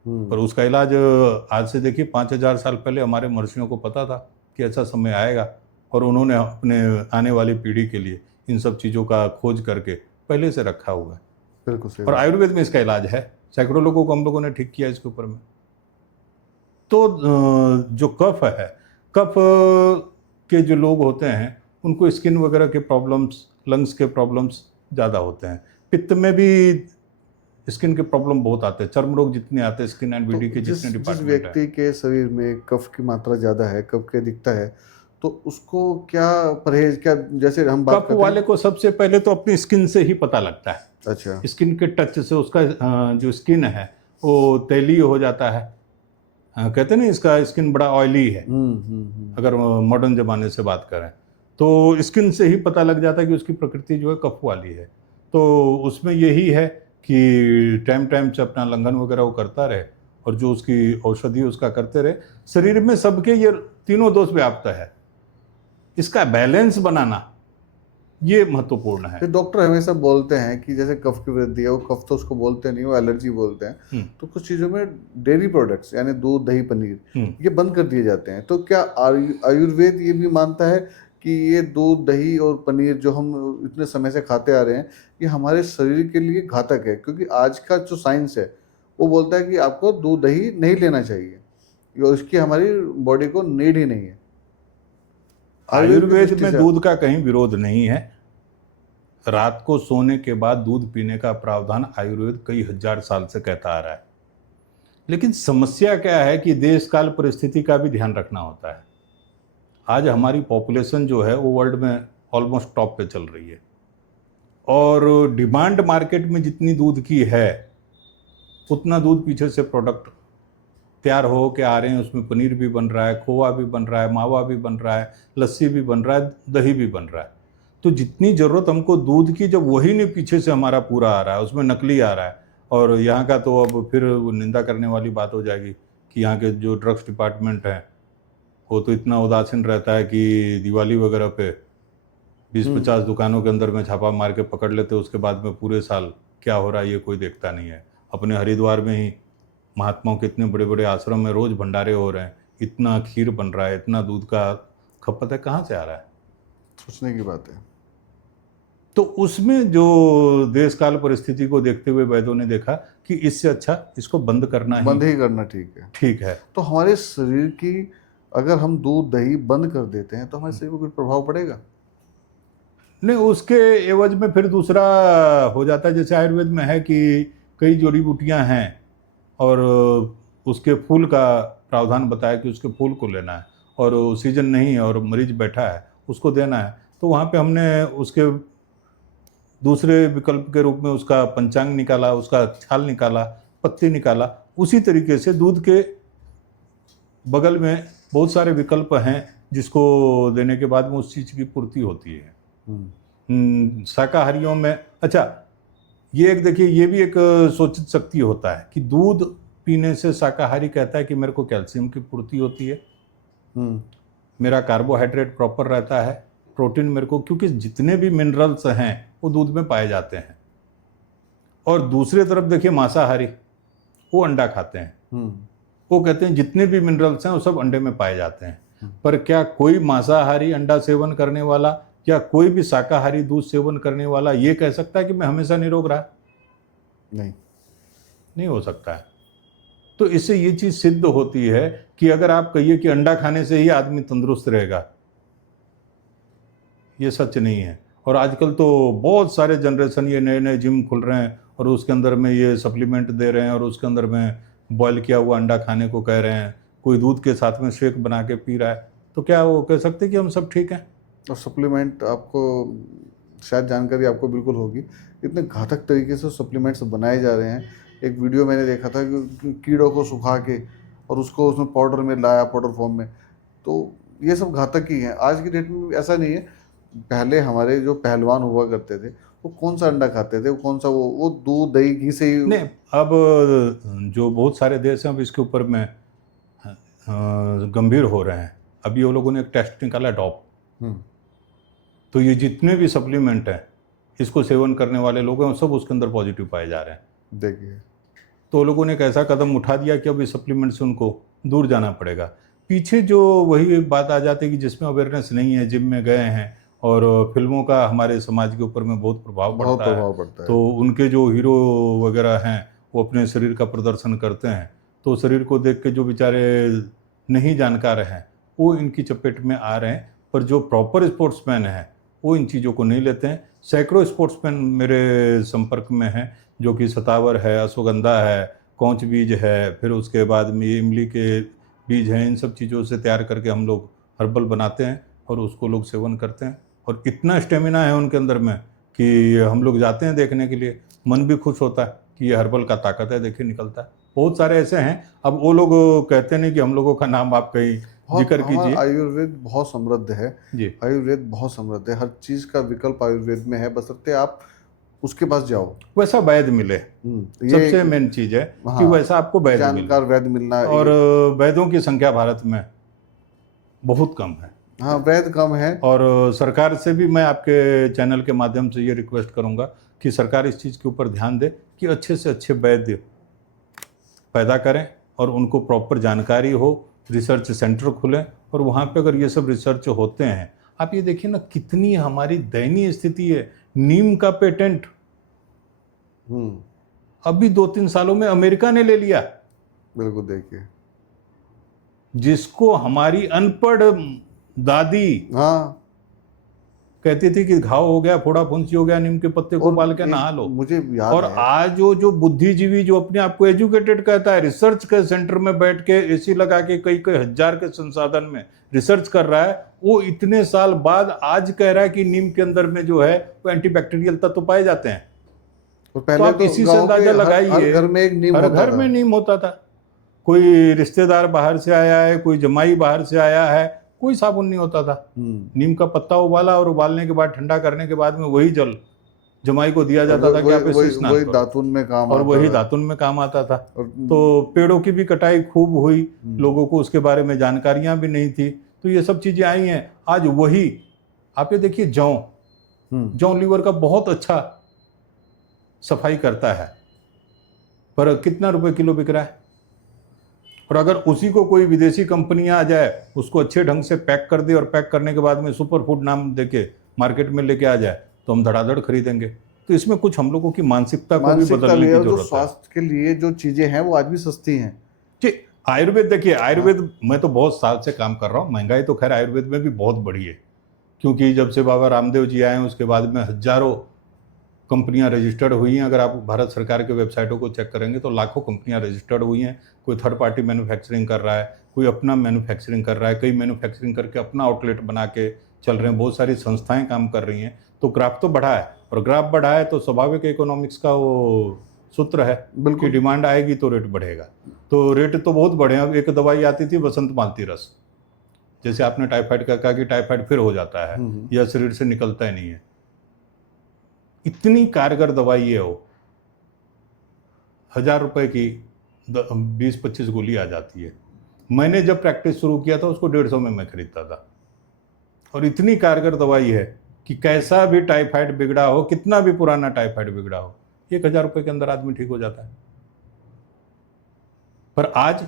पर उसका इलाज आज से देखिए 5000 साल पहले हमारे महर्षियों को पता था कि ऐसा समय आएगा, और उन्होंने अपने आने वाली पीढ़ी के लिए इन सब चीज़ों का खोज करके पहले से रखा हुआ है। बिल्कुल सही। और आयुर्वेद में इसका इलाज है, सैकड़ों लोगों को हम लोगों ने ठीक किया इसके ऊपर में। तो जो कफ है, कफ के जो लोग होते हैं उनको स्किन वगैरह के प्रॉब्लम्स, लंग्स के प्रॉब्लम्स ज़्यादा होते हैं। पित्त में भी स्किन के प्रॉब्लम बहुत आते हैं, चर्म रोग जितने आते हैं, स्किन एंड बॉडी के जितने डिपार्टमेंट जिस व्यक्ति के शरीर में कफ की मात्रा ज़्यादा है, कफ की अधिकता है, तो उसको क्या परहेज, क्या जैसे हम बात कफ वाले को सबसे पहले तो अपनी स्किन से ही पता लगता है। अच्छा। स्किन के टच से उसका जो स्किन है वो तैलीय हो जाता है। कहते हैं ना इसका स्किन बड़ा ऑयली है, अगर मॉडर्न ज़माने से बात करें तो स्किन से ही पता लग जाता है कि उसकी प्रकृति जो है कफ वाली है। तो उसमें यही है कि टाइम टाइम से अपना लंघन वगैरह वो करता रहे और जो उसकी औषधि उसका करते रहे, शरीर में सबके ये तीनों दोष व्याप्त है। इसका बैलेंस बनाना ये महत्वपूर्ण है। फिर डॉक्टर हमेशा बोलते हैं कि जैसे कफ की वृद्धि है, वो कफ तो उसको बोलते नहीं, वो एलर्जी बोलते हैं। तो कुछ चीज़ों में डेयरी प्रोडक्ट्स यानी दूध दही पनीर ये बंद कर दिए जाते हैं। तो क्या आयुर्वेद ये भी मानता है कि ये दूध दही और पनीर जो हम इतने समय से खाते आ रहे हैं ये हमारे शरीर के लिए घातक है? क्योंकि आज का जो साइंस है वो बोलता है कि आपको दूध दही नहीं लेना चाहिए, और उसकी हमारी बॉडी को नीड ही नहीं है। आयुर्वेद में दूध का कहीं विरोध नहीं है। रात को सोने के बाद दूध पीने का प्रावधान आयुर्वेद कई हजार साल से कहता आ रहा है। लेकिन समस्या क्या है कि देश काल परिस्थिति का भी ध्यान रखना होता है। आज हमारी पॉपुलेशन जो है वो वर्ल्ड में ऑलमोस्ट टॉप पे चल रही है, और डिमांड मार्केट में जितनी दूध की है उतना दूध पीछे से प्रोडक्ट तैयार हो के आ रहे हैं। उसमें पनीर भी बन रहा है, खोवा भी बन रहा है, मावा भी बन रहा है, लस्सी भी बन रहा है, दही भी बन रहा है। तो जितनी ज़रूरत हमको दूध की, जब वही नहीं पीछे से हमारा पूरा आ रहा है, उसमें नकली आ रहा है। और यहाँ का तो अब फिर निंदा करने वाली बात हो जाएगी कि यहाँ के जो ड्रग्स डिपार्टमेंट है वो तो इतना उदासीन रहता है कि दिवाली वगैरह पे 20-50 दुकानों के अंदर में छापा मार के पकड़ लेते, उसके बाद में पूरे साल क्या हो रहा है ये कोई देखता नहीं है। अपने हरिद्वार में ही महात्माओं के इतने बड़े बड़े आश्रम में रोज़ भंडारे हो रहे हैं, इतना खीर बन रहा है, इतना दूध का खपत है, कहाँ से आ रहा है? सोचने की बात है। तो उसमें जो देश काल परिस्थिति को देखते हुए वैद्यों ने देखा कि इससे अच्छा इसको बंद ही करना ठीक है। है। तो हमारे शरीर की अगर हम दूध दही बंद कर देते हैं तो हमारे शरीर पर कुछ प्रभाव पड़ेगा? नहीं, उसके एवज में फिर दूसरा हो जाता है। जैसे आयुर्वेद में है कि कई जड़ी बूटियाँ हैं और उसके फूल का प्रावधान बताया कि उसके फूल को लेना है, और सीजन नहीं है और मरीज बैठा है उसको देना है। तो वहाँ पे हमने उसके दूसरे विकल्प के रूप में उसका पंचांग निकाला, उसका छाल निकाला, पत्ती निकाला। उसी तरीके से दूध के बगल में बहुत सारे विकल्प हैं जिसको देने के बाद में उस चीज़ की पूर्ति होती है। शाकाहारियों में अच्छा ये एक देखिए, ये भी एक सोचित शक्ति होता है कि दूध पीने से शाकाहारी कहता है कि मेरे को कैल्शियम की पूर्ति होती है, मेरा कार्बोहाइड्रेट प्रॉपर रहता है, प्रोटीन मेरे को, क्योंकि जितने भी मिनरल्स हैं वो दूध में पाए जाते हैं। और दूसरी तरफ देखिए मांसाहारी, वो अंडा खाते हैं, वो कहते हैं जितने भी मिनरल्स हैं वो सब अंडे में पाए जाते हैं। पर क्या कोई मांसाहारी अंडा सेवन करने वाला या कोई भी शाकाहारी दूध सेवन करने वाला ये कह सकता है कि मैं हमेशा निरोग रहा? नहीं हो सकता है। तो इससे ये चीज़ सिद्ध होती है कि अगर आप कहिए कि अंडा खाने से ही आदमी तंदुरुस्त रहेगा, ये सच नहीं है। और आजकल तो बहुत सारे जनरेशन ये नए नए जिम खुल रहे हैं और उसके अंदर में ये सप्लीमेंट दे रहे हैं और उसके अंदर में बॉयल किया हुआ अंडा खाने को कह रहे हैं, कोई दूध के साथ में शेक बना के पी रहा है। तो क्या वो कह सकते कि हम सब ठीक हैं? और सप्लीमेंट आपको शायद जानकारी आपको बिल्कुल होगी, इतने घातक तरीके से सप्लीमेंट्स बनाए जा रहे हैं। एक वीडियो मैंने देखा था कि कीड़ों को सुखा के और उसको उसमें पाउडर में लाया, पाउडर फॉर्म में। तो ये सब घातक ही है। आज की डेट में ऐसा नहीं है। पहले हमारे जो पहलवान हुआ करते थे वो कौन सा अंडा खाते थे, वो कौन सा वो दूध दही घी से ही। नहीं, अब जो बहुत सारे देश हैं अब इसके ऊपर में गंभीर हो रहे हैं। अभी वो लोगों ने एक टेस्ट निकाला डॉप। तो ये जितने भी सप्लीमेंट हैं इसको सेवन करने वाले लोग हैं सब उसके अंदर पॉजिटिव पाए जा रहे हैं। देखिए, तो लोगों ने एक ऐसा कदम उठा दिया कि अब इस सप्लीमेंट से उनको दूर जाना पड़ेगा। पीछे जो वही बात आ जाती है कि जिसमें अवेयरनेस नहीं है, जिम में गए हैं और फिल्मों का हमारे समाज के ऊपर में बहुत प्रभाव पड़ता है। तो उनके जो हीरो वगैरह हैं वो अपने शरीर का प्रदर्शन करते हैं, तो शरीर को देख के जो बेचारे नहीं जानकार हैं वो इनकी चपेट में आ रहे हैं। पर जो प्रॉपर स्पोर्ट्समैन हैं वो इन चीज़ों को नहीं लेते हैं। सैकड़ों स्पोर्ट्समैन मेरे संपर्क में हैं जो कि सतावर है, अश्वगंधा है, कौच बीज है, फिर उसके बाद में इमली के बीज हैं। इन सब चीज़ों से तैयार करके हम लोग हर्बल बनाते हैं और उसको लोग सेवन करते हैं। और इतना स्टेमिना है उनके अंदर में कि हम लोग जाते हैं देखने के लिए, मन भी खुश होता है कि ये हर्बल का ताकत है, देखिए निकलता है। बहुत सारे ऐसे हैं। अब वो लोग कहते नहीं कि हम लोगों का नाम आप कहीं जिक्र कीजिए। आयुर्वेद बहुत समृद्ध है जी। आयुर्वेद बहुत समृद्ध है, हर चीज़ का विकल्प आयुर्वेद में है, बशर्ते आप उसके पास जाओ। वैसा वैद मिले, ये सबसे मेन चीज है कि हाँ, वैसा आपको वैद मिले। जानकार वैद्य मिलना। और वैद्यों की संख्या भारत में बहुत कम है। हाँ, वैद्य कम है। और सरकार से भी मैं आपके चैनल के माध्यम से ये रिक्वेस्ट करूंगा कि सरकार इस चीज़ के ऊपर ध्यान दे कि अच्छे से अच्छे वैद्य पैदा करें और उनको प्रॉपर जानकारी हो, रिसर्च सेंटर खुलें और वहाँ पे अगर ये सब रिसर्च होते हैं, आप ये देखिए ना कितनी हमारी दयनीय स्थिति है। नीम का पेटेंट अभी 2-3 सालों में अमेरिका ने ले लिया, बिल्कुल। देखिए, जिसको हमारी अनपढ़ दादी हाँ, कहती थी कि घाव हो गया, फोड़ा फुंसी हो गया, नीम के पत्ते को और पाल के एक नहा लो। मुझे याद और है, आज जो बुद्धिजीवी जो अपने आप को एजुकेटेड कहता है, रिसर्च के सेंटर में बैठ के एसी लगा के कई कई हजार के संसाधन में रिसर्च कर रहा है, वो इतने साल बाद आज कह रहा है कि नीम के अंदर में जो है वो एंटीबैक्टीरियल तत्व पाए जाते हैं। और तो पहले आप इसी से अंदाजा लगाइए, हर घर में एक नीम हर होता घर था। में नीम होता था। कोई रिश्तेदार बाहर से आया है, कोई जमाई बाहर से आया है, कोई साबुन नहीं होता था। नीम का पत्ता उबाला और उबालने के बाद ठंडा करने के बाद में वही जल जमाई को दिया जाता था कि आप इससे स्नान वही करो। दातुन में काम और आता वही था। दातुन में काम आता था। और तो पेड़ों की भी कटाई खूब हुई, लोगों को उसके बारे में जानकारियां भी नहीं थी, तो ये सब चीजें आई हैं। आज वही आप ये देखिए, जौ लीवर का बहुत अच्छा सफाई करता है, पर कितना रुपए किलो बिक रहा है। और अगर उसी को कोई विदेशी कंपनियां आ जाए, उसको अच्छे ढंग से पैक कर दे और पैक करने के बाद में सुपर फूड नाम देके मार्केट में लेके आ जाए, तो हम धड़ाधड़ खरीदेंगे। तो इसमें कुछ हम लोगों की मानसिकता को भी बदलने की जो जरूरत है। स्वास्थ्य के लिए जो चीजें हैं वो आज भी सस्ती हैं। जी, आयुर्वेद देखिए, आयुर्वेद मैं तो बहुत साल से काम कर रहा हूँ। महंगाई तो खैर आयुर्वेद में भी बहुत बढ़ी है, क्योंकि जब से बाबा रामदेव जी आए हैं उसके बाद में हजारों कंपनियां रजिस्टर्ड हुई हैं। अगर आप भारत सरकार के वेबसाइटों को चेक करेंगे तो लाखों कंपनियां रजिस्टर्ड हुई हैं। कोई थर्ड पार्टी मैन्युफैक्चरिंग कर रहा है, कोई अपना मैन्युफैक्चरिंग कर रहा है, कई मैन्युफैक्चरिंग करके अपना आउटलेट बना के चल रहे हैं, बहुत सारी संस्थाएं काम कर रही हैं। तो ग्राफ तो बढ़ा है, और ग्राफ बढ़ा है तो स्वाभाविक इकोनॉमिक्स का वो सूत्र है कि डिमांड आएगी तो रेट बढ़ेगा। तो रेट तो बहुत बढ़े। अब एक दवाई आती थी बसंत मालती रस, जैसे आपने टाइफाइड का कहा कि टाइफाइड फिर हो जाता है या शरीर से निकलता ही नहीं है, इतनी कारगर दवाई है वो। 1000 रुपए की 20-25 गोली आ जाती है। मैंने जब प्रैक्टिस शुरू किया था उसको 150 में मैं खरीदता था। और इतनी कारगर दवाई है कि कैसा भी टाइफाइड बिगड़ा हो, कितना भी पुराना टाइफाइड बिगड़ा हो, 1000 रुपए के अंदर आदमी ठीक हो जाता है। पर आज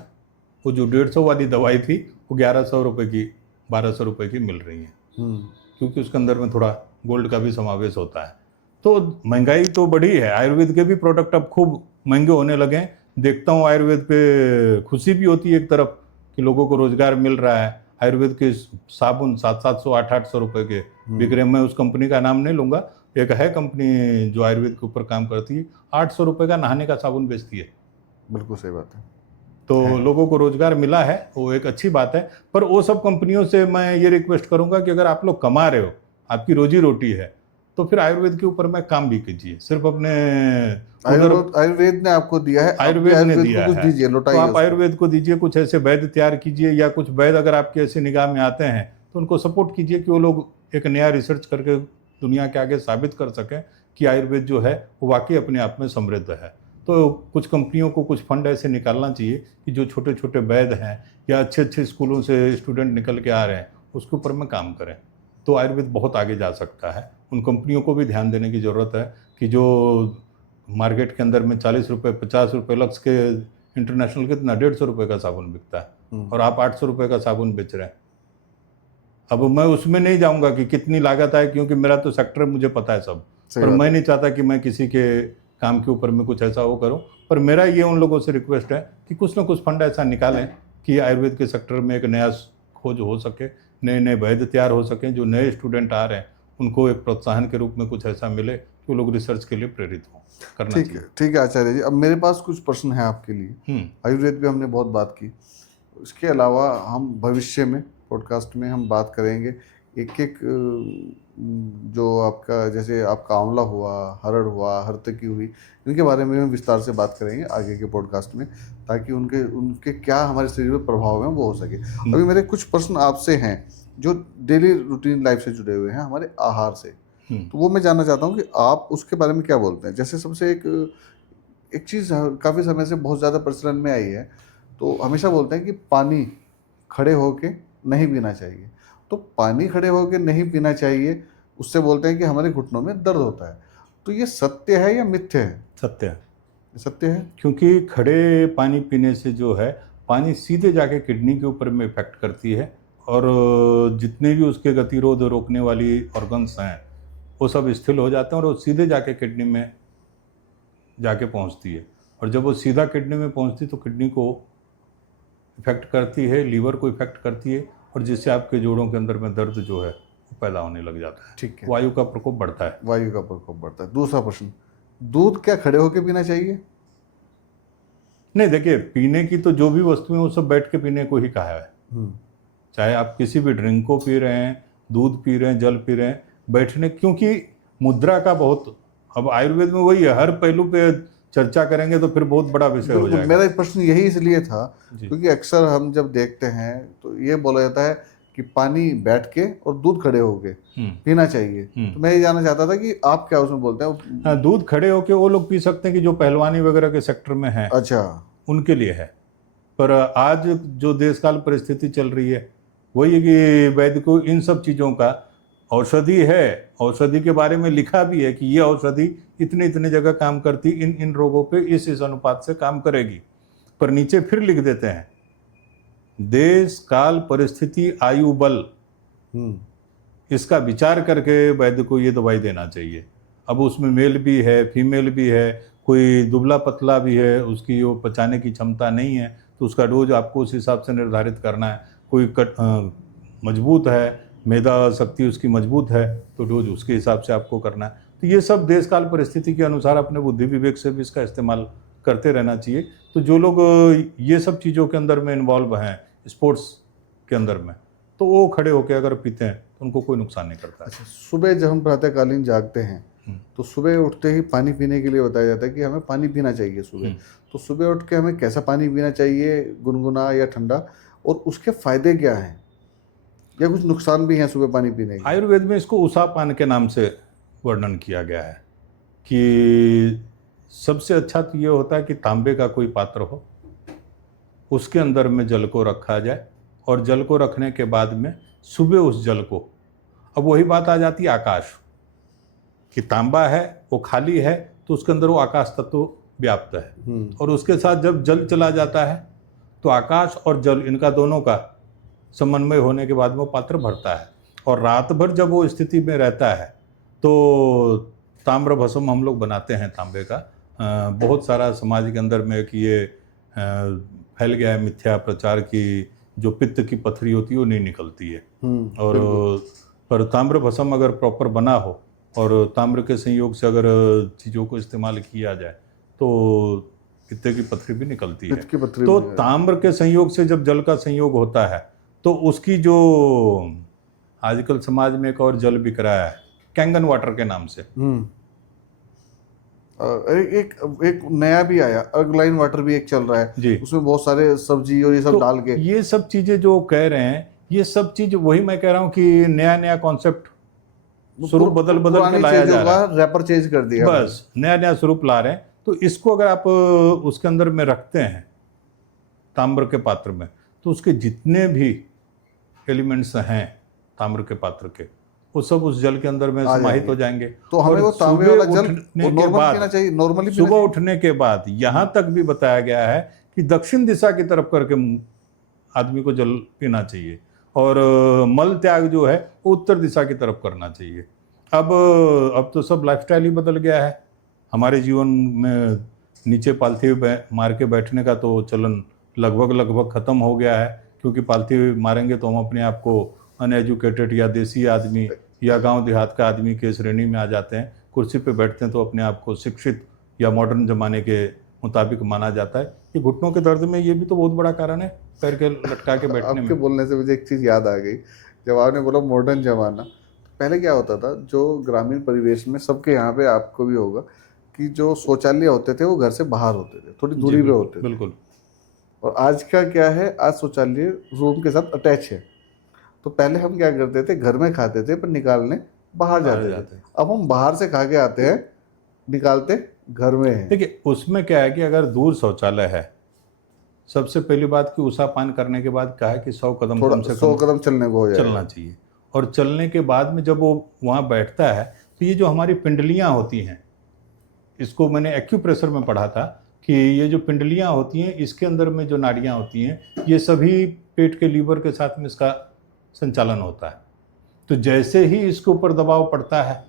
वो जो 150 वाली दवाई थी वो 1100 रुपए की, 1200 रुपए की मिल रही है, क्योंकि उसके अंदर में थोड़ा गोल्ड का भी समावेश होता है। तो महंगाई तो बढ़ी है। आयुर्वेद के भी प्रोडक्ट अब खूब महंगे होने लगे हैं। देखता हूँ आयुर्वेद पे खुशी भी होती है एक तरफ कि लोगों को रोजगार मिल रहा है। आयुर्वेद के साबुन 700-800 800 रुपए के बिक रहे हैं। मैं उस कंपनी का नाम नहीं लूंगा, एक है कंपनी जो आयुर्वेद के ऊपर काम करती है, 800 रुपए का नहाने का साबुन बेचती है। बिल्कुल सही बात है। तो लोगों को रोजगार मिला है, वो एक अच्छी बात है। पर वो सब कंपनियों से मैं ये रिक्वेस्ट करूंगा कि अगर आप लोग कमा रहे हो, आपकी रोजी रोटी है, तो फिर आयुर्वेद के ऊपर में काम भी कीजिए। सिर्फ अपने आयुर्वेद ने आपको दिया है, आयुर्वेद ने दिया है, दीजिए, तो आप आयुर्वेद को दीजिए। कुछ ऐसे वैद्य तैयार कीजिए, या कुछ वैद्य अगर आपके ऐसे निगाह में आते हैं तो उनको सपोर्ट कीजिए कि वो लोग एक नया रिसर्च करके दुनिया के आगे साबित कर सकें कि आयुर्वेद जो है वो वाकई अपने आप में समृद्ध है। तो कुछ कंपनियों को कुछ फंड ऐसे निकालना चाहिए कि जो छोटे छोटे वैद्य हैं या अच्छे अच्छे स्कूलों से स्टूडेंट निकल के आ रहे हैं उसके ऊपर में काम करें, तो आयुर्वेद बहुत आगे जा सकता है। उन कंपनियों को भी ध्यान देने की ज़रूरत है कि जो मार्केट के अंदर में 40 रुपये 50 रुपये लक्स के इंटरनेशनल कितना 150 रुपये का साबुन बिकता है, और आप 800 रुपये का साबुन बेच रहे हैं। अब मैं उसमें नहीं जाऊंगा कि कितनी लागत आए, क्योंकि मेरा तो सेक्टर मुझे पता है सब, पर मैं नहीं चाहता कि मैं किसी के काम के ऊपर में कुछ ऐसा वो करूं। पर मेरा ये उन लोगों से रिक्वेस्ट है कि कुछ ना कुछ फंड ऐसा निकालें कि आयुर्वेद के सेक्टर में एक नया खोज हो सके, नए नए वैद्य तैयार हो सकें, जो नए स्टूडेंट आ रहे हैं उनको एक प्रोत्साहन के रूप में कुछ ऐसा मिले कि वो लोग रिसर्च के लिए प्रेरित हों। करना चाहिए। ठीक है आचार्य जी, अब मेरे पास कुछ प्रश्न है आपके लिए। आयुर्वेद पे हमने बहुत बात की, इसके अलावा हम भविष्य में पॉडकास्ट में हम बात करेंगे एक एक जो आपका, जैसे आपका आंवला हुआ, हरड़ हुआ, हरतकी हुई, इनके बारे में हम विस्तार से बात करेंगे आगे के पॉडकास्ट में, ताकि उनके क्या हमारे शरीर पर प्रभाव है वो हो सके। अभी मेरे कुछ प्रश्न आपसे हैं जो डेली रूटीन लाइफ से जुड़े हुए हैं, हमारे आहार से। तो वो मैं जानना चाहता हूँ कि आप उसके बारे में क्या बोलते हैं। जैसे सबसे एक चीज़ काफ़ी समय से बहुत ज़्यादा प्रचलन में आई है, तो हमेशा बोलते हैं कि पानी खड़े होके नहीं पीना चाहिए। तो पानी खड़े होके नहीं पीना चाहिए, उससे बोलते हैं कि हमारे घुटनों में दर्द होता है। तो ये सत्य है या मिथ्य है? सत्य है। सत्य है। क्योंकि खड़े पानी पीने से जो है, पानी सीधे जाके किडनी के ऊपर में इफेक्ट करती है, और जितने भी उसके गतिरोध रोकने वाली ऑर्गन्स हैं वो सब स्थिर हो जाते हैं और वो सीधे जाके किडनी में जाके पहुंचती है। और जब वो सीधा किडनी में पहुंचती तो किडनी को इफेक्ट करती है, लीवर को इफेक्ट करती है, और जिससे आपके जोड़ों के अंदर में दर्द जो है वो पैदा होने लग जाता है। ठीक है। वायु का प्रकोप बढ़ता है। वायु का प्रकोप बढ़ता है। दूसरा प्रश्न, दूध क्या खड़े होके पीना चाहिए? नहीं, देखिए, पीने की तो जो भी वस्तुएं वो सब बैठ के पीने को ही कहा है। चाहे आप किसी भी ड्रिंक को पी रहे हैं, दूध पी रहे हैं, जल पी रहे हैं, बैठने, क्योंकि मुद्रा का बहुत, अब आयुर्वेद में वही है, हर पहलू पे चर्चा करेंगे तो फिर बहुत बड़ा विषय हो बिल्कुल, जाएगा। मेरा प्रश्न यही इसलिए था जी। क्योंकि अक्सर हम जब देखते हैं तो ये बोला जाता है कि पानी बैठ के और दूध खड़े होके पीना चाहिए। तो मैं ये जानना चाहता था कि आप क्या उसमें बोलते हैं। हाँ, दूध खड़े होके वो लोग पी सकते हैं कि जो पहलवानी वगैरह के सेक्टर में है, अच्छा, उनके लिए है। पर आज जो देश काल परिस्थिति चल रही है वही है कि वैद्य को इन सब चीज़ों का, औषधि है, औषधि के बारे में लिखा भी है कि ये औषधि इतने इतने जगह काम करती, इन इन रोगों पे इस अनुपात से काम करेगी, पर नीचे फिर लिख देते हैं देश काल परिस्थिति आयु बल, इसका विचार करके वैद्य को ये दवाई देना चाहिए। अब उसमें मेल भी है, फीमेल भी है, कोई दुबला पतला भी है, उसकी वो पचाने की क्षमता नहीं है तो उसका डोज आपको उस हिसाब से निर्धारित करना है। कोई मजबूत है, मेधा शक्ति उसकी मजबूत है तो डोज उसके हिसाब से आपको करना है। तो ये सब देश काल परिस्थिति के अनुसार अपने बुद्धि विवेक से भी इसका इस्तेमाल करते रहना चाहिए। तो जो लोग ये सब चीज़ों के अंदर में इन्वॉल्व हैं, स्पोर्ट्स के अंदर में, तो वो खड़े होकर अगर पीते हैं तो उनको कोई नुकसान नहीं करता है। अच्छा, सुबह जब हम प्रातःकालीन जागते हैं तो सुबह उठते ही पानी पीने के लिए बताया जाता है कि हमें पानी पीना चाहिए सुबह। तो सुबह उठ के हमें कैसा पानी पीना चाहिए, गुनगुना या ठंडा, और उसके फायदे क्या हैं या कुछ नुकसान भी हैं सुबह पानी पीने के? आयुर्वेद में इसको उषा पान के नाम से वर्णन किया गया है कि सबसे अच्छा तो ये होता है कि तांबे का कोई पात्र हो, उसके अंदर में जल को रखा जाए, और जल को रखने के बाद में सुबह उस जल को, अब वही बात आ जाती है आकाश कि तांबा है वो खाली है तो उसके अंदर वो आकाश तत्व व्याप्त है, और उसके साथ जब जल चला जाता है तो आकाश और जल, इनका दोनों का समन्वय होने के बाद में वो पात्र भरता है। और रात भर जब वो स्थिति में रहता है तो ताम्र भस्म हम लोग बनाते हैं तांबे का। बहुत सारा समाज के अंदर में कि ये फैल गया है मिथ्या प्रचार की जो पित्त की पथरी होती है वो नहीं निकलती है। और पर ताम्र भस्म अगर प्रॉपर बना हो और ताम्र के संयोग से अगर चीज़ों को इस्तेमाल किया जाए तो पित्त की पथरी भी निकलती है। तो ताम्र के संयोग से जब जल का संयोग होता है तो उसकी जो आजकल समाज में एक और जल बिक रहा है कैंगन वाटर के नाम से, एक नया भी आया अर्गलाइन वाटर भी एक चल रहा है जी, उसमें बहुत सारे सब्जी और ये सब डाल के, ये सब चीजें जो कह रहे हैं ये सब चीज वही मैं कह रहा हूँ कि नया नया कॉन्सेप्ट स्वरूप बदल के लाया जा रहा है, रैपर चेंज कर दिया, बस नया नया स्वरूप ला रहे हैं। तो इसको अगर आप उसके अंदर में रखते हैं ताम्र के पात्र में तो उसके जितने भी एलिमेंट्स हैं ताम्र के पात्र के वो सब उस जल के अंदर में समाहित हो जाएंगे। तो हमें वो तांबे वाला जल नॉर्मल पीना चाहिए, नॉर्मली सुबह उठने के बाद। यहाँ तक भी बताया गया है कि दक्षिण दिशा की तरफ करके आदमी को जल पीना चाहिए और मल त्याग जो है वो उत्तर दिशा की तरफ करना चाहिए। अब तो सब लाइफस्टाइल ही बदल गया है। हमारे जीवन में नीचे पालथी मार के बैठने का तो चलन लगभग खत्म हो गया है, क्योंकि पालथी मारेंगे तो हम अपने आप को अनएजुकेटेड या देसी आदमी या गांव देहात का आदमी के श्रेणी में आ जाते हैं। कुर्सी पे बैठते हैं तो अपने आप को शिक्षित या मॉडर्न जमाने के मुताबिक माना जाता है। ये घुटनों के दर्द में ये भी तो बहुत बड़ा कारण है, पैर के लटका के बैठने में। आपके बोलने से मुझे एक चीज़ याद आ गई, जब आपने बोला मॉडर्न जमाना, पहले क्या होता था, जो ग्रामीण परिवेश में सबके यहाँ पे आपको भी होगा कि जो शौचालय होते थे वो घर से बाहर होते थे, थोड़ी दूरी पे होते थे। बिल्कुल। और आज का क्या है, आज शौचालय रूम के साथ अटैच है। तो पहले हम क्या करते थे, घर में खाते थे पर निकालने बाहर जाते थे। अब हम बाहर से खा के आते हैं, निकालते घर में हैं। देखिए उसमें क्या है कि अगर दूर शौचालय है, सबसे पहली बात कि उषा पान करने के बाद क्या है कि 100 कदम थोड़ा कम से 100 कम कदम चलने को हो जाएगा। चलना चाहिए। और चलने के बाद में जब वो वहाँ बैठता है तो ये जो हमारी पिंडलियाँ होती हैं, इसको मैंने एक्यूप्रेशर में पढ़ा था कि ये जो पिंडलियाँ होती हैं इसके अंदर में जो नाड़ियाँ होती हैं ये सभी पेट के लीवर के साथ में इसका संचालन होता है। तो जैसे ही इसके ऊपर दबाव पड़ता है,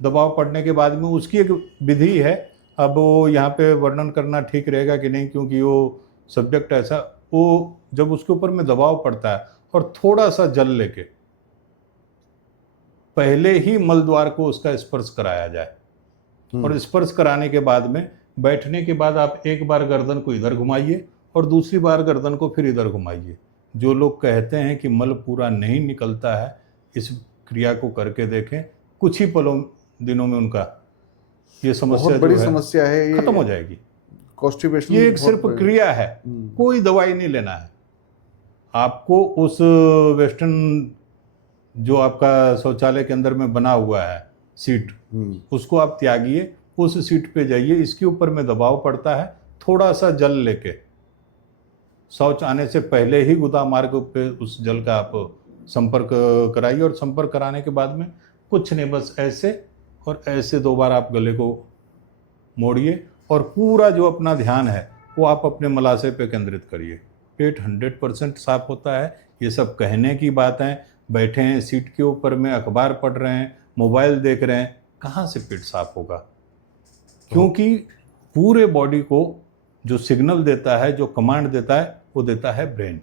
दबाव पड़ने के बाद में उसकी एक विधि है, अब वो यहाँ पे वर्णन करना ठीक रहेगा कि नहीं क्योंकि वो सब्जेक्ट ऐसा, वो जब उसके ऊपर में दबाव पड़ता है और थोड़ा सा जल लेके पहले ही मल द्वार को उसका स्पर्श कराया जाए, और स्पर्श कराने के बाद में बैठने के बाद आप एक बार गर्दन को इधर घुमाइए और दूसरी बार गर्दन को फिर इधर घुमाइए। जो लोग कहते हैं कि मल पूरा नहीं निकलता है, इस क्रिया को करके देखें, कुछ ही दिनों में उनका ये समस्या बहुत बड़ी जो है समस्या है ये, खत्म हो जाएगी। कॉन्स्टिपेशन। ये एक सिर्फ क्रिया है, कोई दवाई नहीं लेना है आपको। उस वेस्टर्न जो आपका शौचालय के अंदर में बना हुआ है सीट, उसको आप त्यागिए, उस सीट पे जाइए, इसके ऊपर में दबाव पड़ता है, थोड़ा सा जल लेके शौच आने से पहले ही गुदा मार्ग पे उस जल का आप संपर्क कराइए, और संपर्क कराने के बाद में कुछ नहीं, बस ऐसे और ऐसे 2 बार आप गले को मोड़िए और पूरा जो अपना ध्यान है वो आप अपने मलाशय पे केंद्रित करिए। पेट 100% साफ होता है। ये सब कहने की बात है, बैठे हैं सीट के ऊपर में, अखबार पढ़ रहे हैं, मोबाइल देख रहे हैं, कहाँ से पेट साफ होगा? क्योंकि पूरे बॉडी को जो सिग्नल देता है, जो कमांड देता है, वो देता है ब्रेन।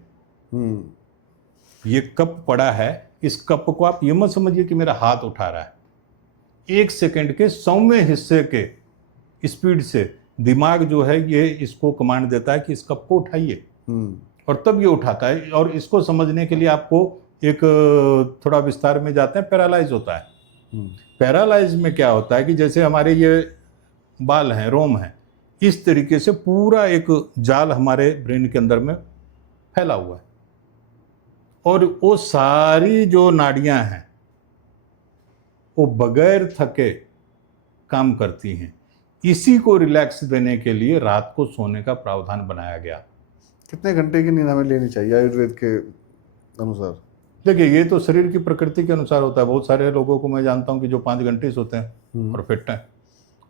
ये कप पड़ा है, इस कप को आप ये मत समझिए कि मेरा हाथ उठा रहा है। 1 सेकंड के 100वें हिस्से के स्पीड से दिमाग जो है ये इसको कमांड देता है कि इस कप को उठाइए, और तब ये उठाता है। और इसको समझने के लिए आपको एक थोड़ा विस्तार में जाते हैं, पैरालाइज होता है। पैरालाइज में क्या होता है कि जैसे हमारे ये बाल हैं, रोम हैं, इस तरीके से पूरा एक जाल हमारे ब्रेन के अंदर में फैला हुआ है, और वो सारी जो नाड़ियां हैं वो बगैर थके काम करती हैं। इसी को रिलैक्स देने के लिए रात को सोने का प्रावधान बनाया गया। कितने घंटे की नींद हमें लेनी चाहिए आयुर्वेद के अनुसार? देखिए ये तो शरीर की प्रकृति के अनुसार होता है। बहुत सारे लोगों को मैं जानता हूं कि जो 5 घंटे सोते हैं और फिट हैं,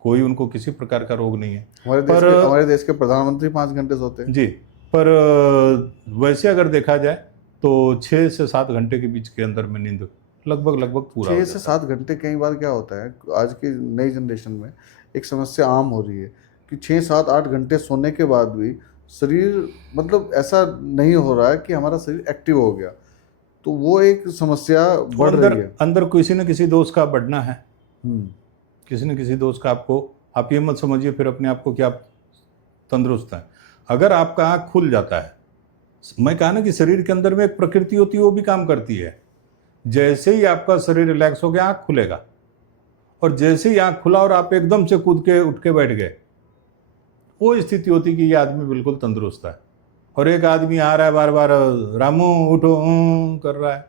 कोई उनको किसी प्रकार का रोग नहीं है। हमारे देश के प्रधानमंत्री 5 घंटे सोते हैं जी, पर वैसे अगर देखा जाए तो 6 से 7 घंटे के बीच के अंदर में नींद लगभग पूरा 6 से 7 घंटे। कई बार क्या होता है, आज की नई जनरेशन में एक समस्या आम हो रही है कि 6, 7, 8 घंटे सोने के बाद भी शरीर, मतलब ऐसा नहीं हो रहा है कि हमारा शरीर एक्टिव हो गया। तो वो एक समस्या बढ़ रही है। अंदर किसी न किसी दोष का बढ़ना है, किसी न किसी दोष का। आप ये मत समझिए फिर अपने आप को कि आप तंदुरुस्त हैं। अगर आपका आँख खुल जाता है, मैं कहा ना कि शरीर के अंदर में एक प्रकृति होती है, वो भी काम करती है। जैसे ही आपका शरीर रिलैक्स हो गया, आँख खुलेगा, और जैसे ही आँख खुला और आप एकदम से कूद के उठ के बैठ गए, वो स्थिति होती कि ये आदमी बिल्कुल तंदुरुस्त है। और एक आदमी आ रहा है बार बार, रामू उठो कर रहा है,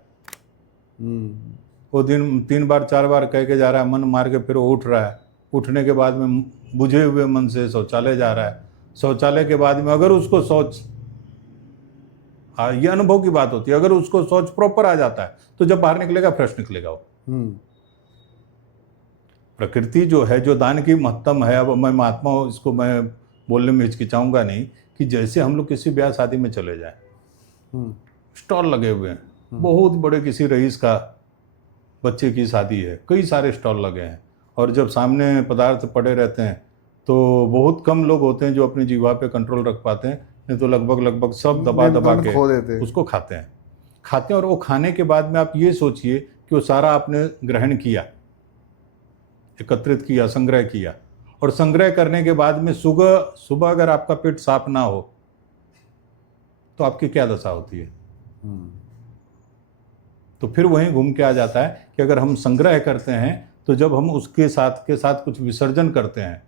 वो दिन 3 बार 4 बार कह के जा रहा है, मन मार के फिर वो उठ रहा है। उठने के बाद में बुझे हुए मन से शौचालय जा रहा है। शौचालय के बाद में अगर उसको शौच, ये अनुभव की बात होती है, अगर उसको शौच प्रॉपर आ जाता है तो जब बाहर निकलेगा फ्रेश निकलेगा वो। प्रकृति जो है, जो दान की महत्तम है, अब मैं महात्मा हूँ, इसको मैं बोलने में हिचकिचाऊंगा नहीं, कि जैसे हम लोग किसी ब्याह शादी में चले जाएं, स्टॉल लगे हुए हैं, बहुत बड़े किसी रईस का बच्चे की शादी है, कई सारे स्टॉल लगे हैं, और जब सामने पदार्थ पड़े रहते हैं तो बहुत कम लोग होते हैं जो अपनी जीवा पे कंट्रोल रख पाते हैं, नहीं तो लगभग सब दबा के उसको खाते हैं। और वो खाने के बाद में आप ये सोचिए कि वो सारा आपने ग्रहण किया, एकत्रित किया, संग्रह किया, और संग्रह करने के बाद में सुबह अगर आपका पेट साफ ना हो तो आपकी क्या दशा होती है? तो फिर वहीं घूम के आ जाता है कि अगर हम संग्रह करते हैं तो जब हम उसके साथ कुछ विसर्जन करते हैं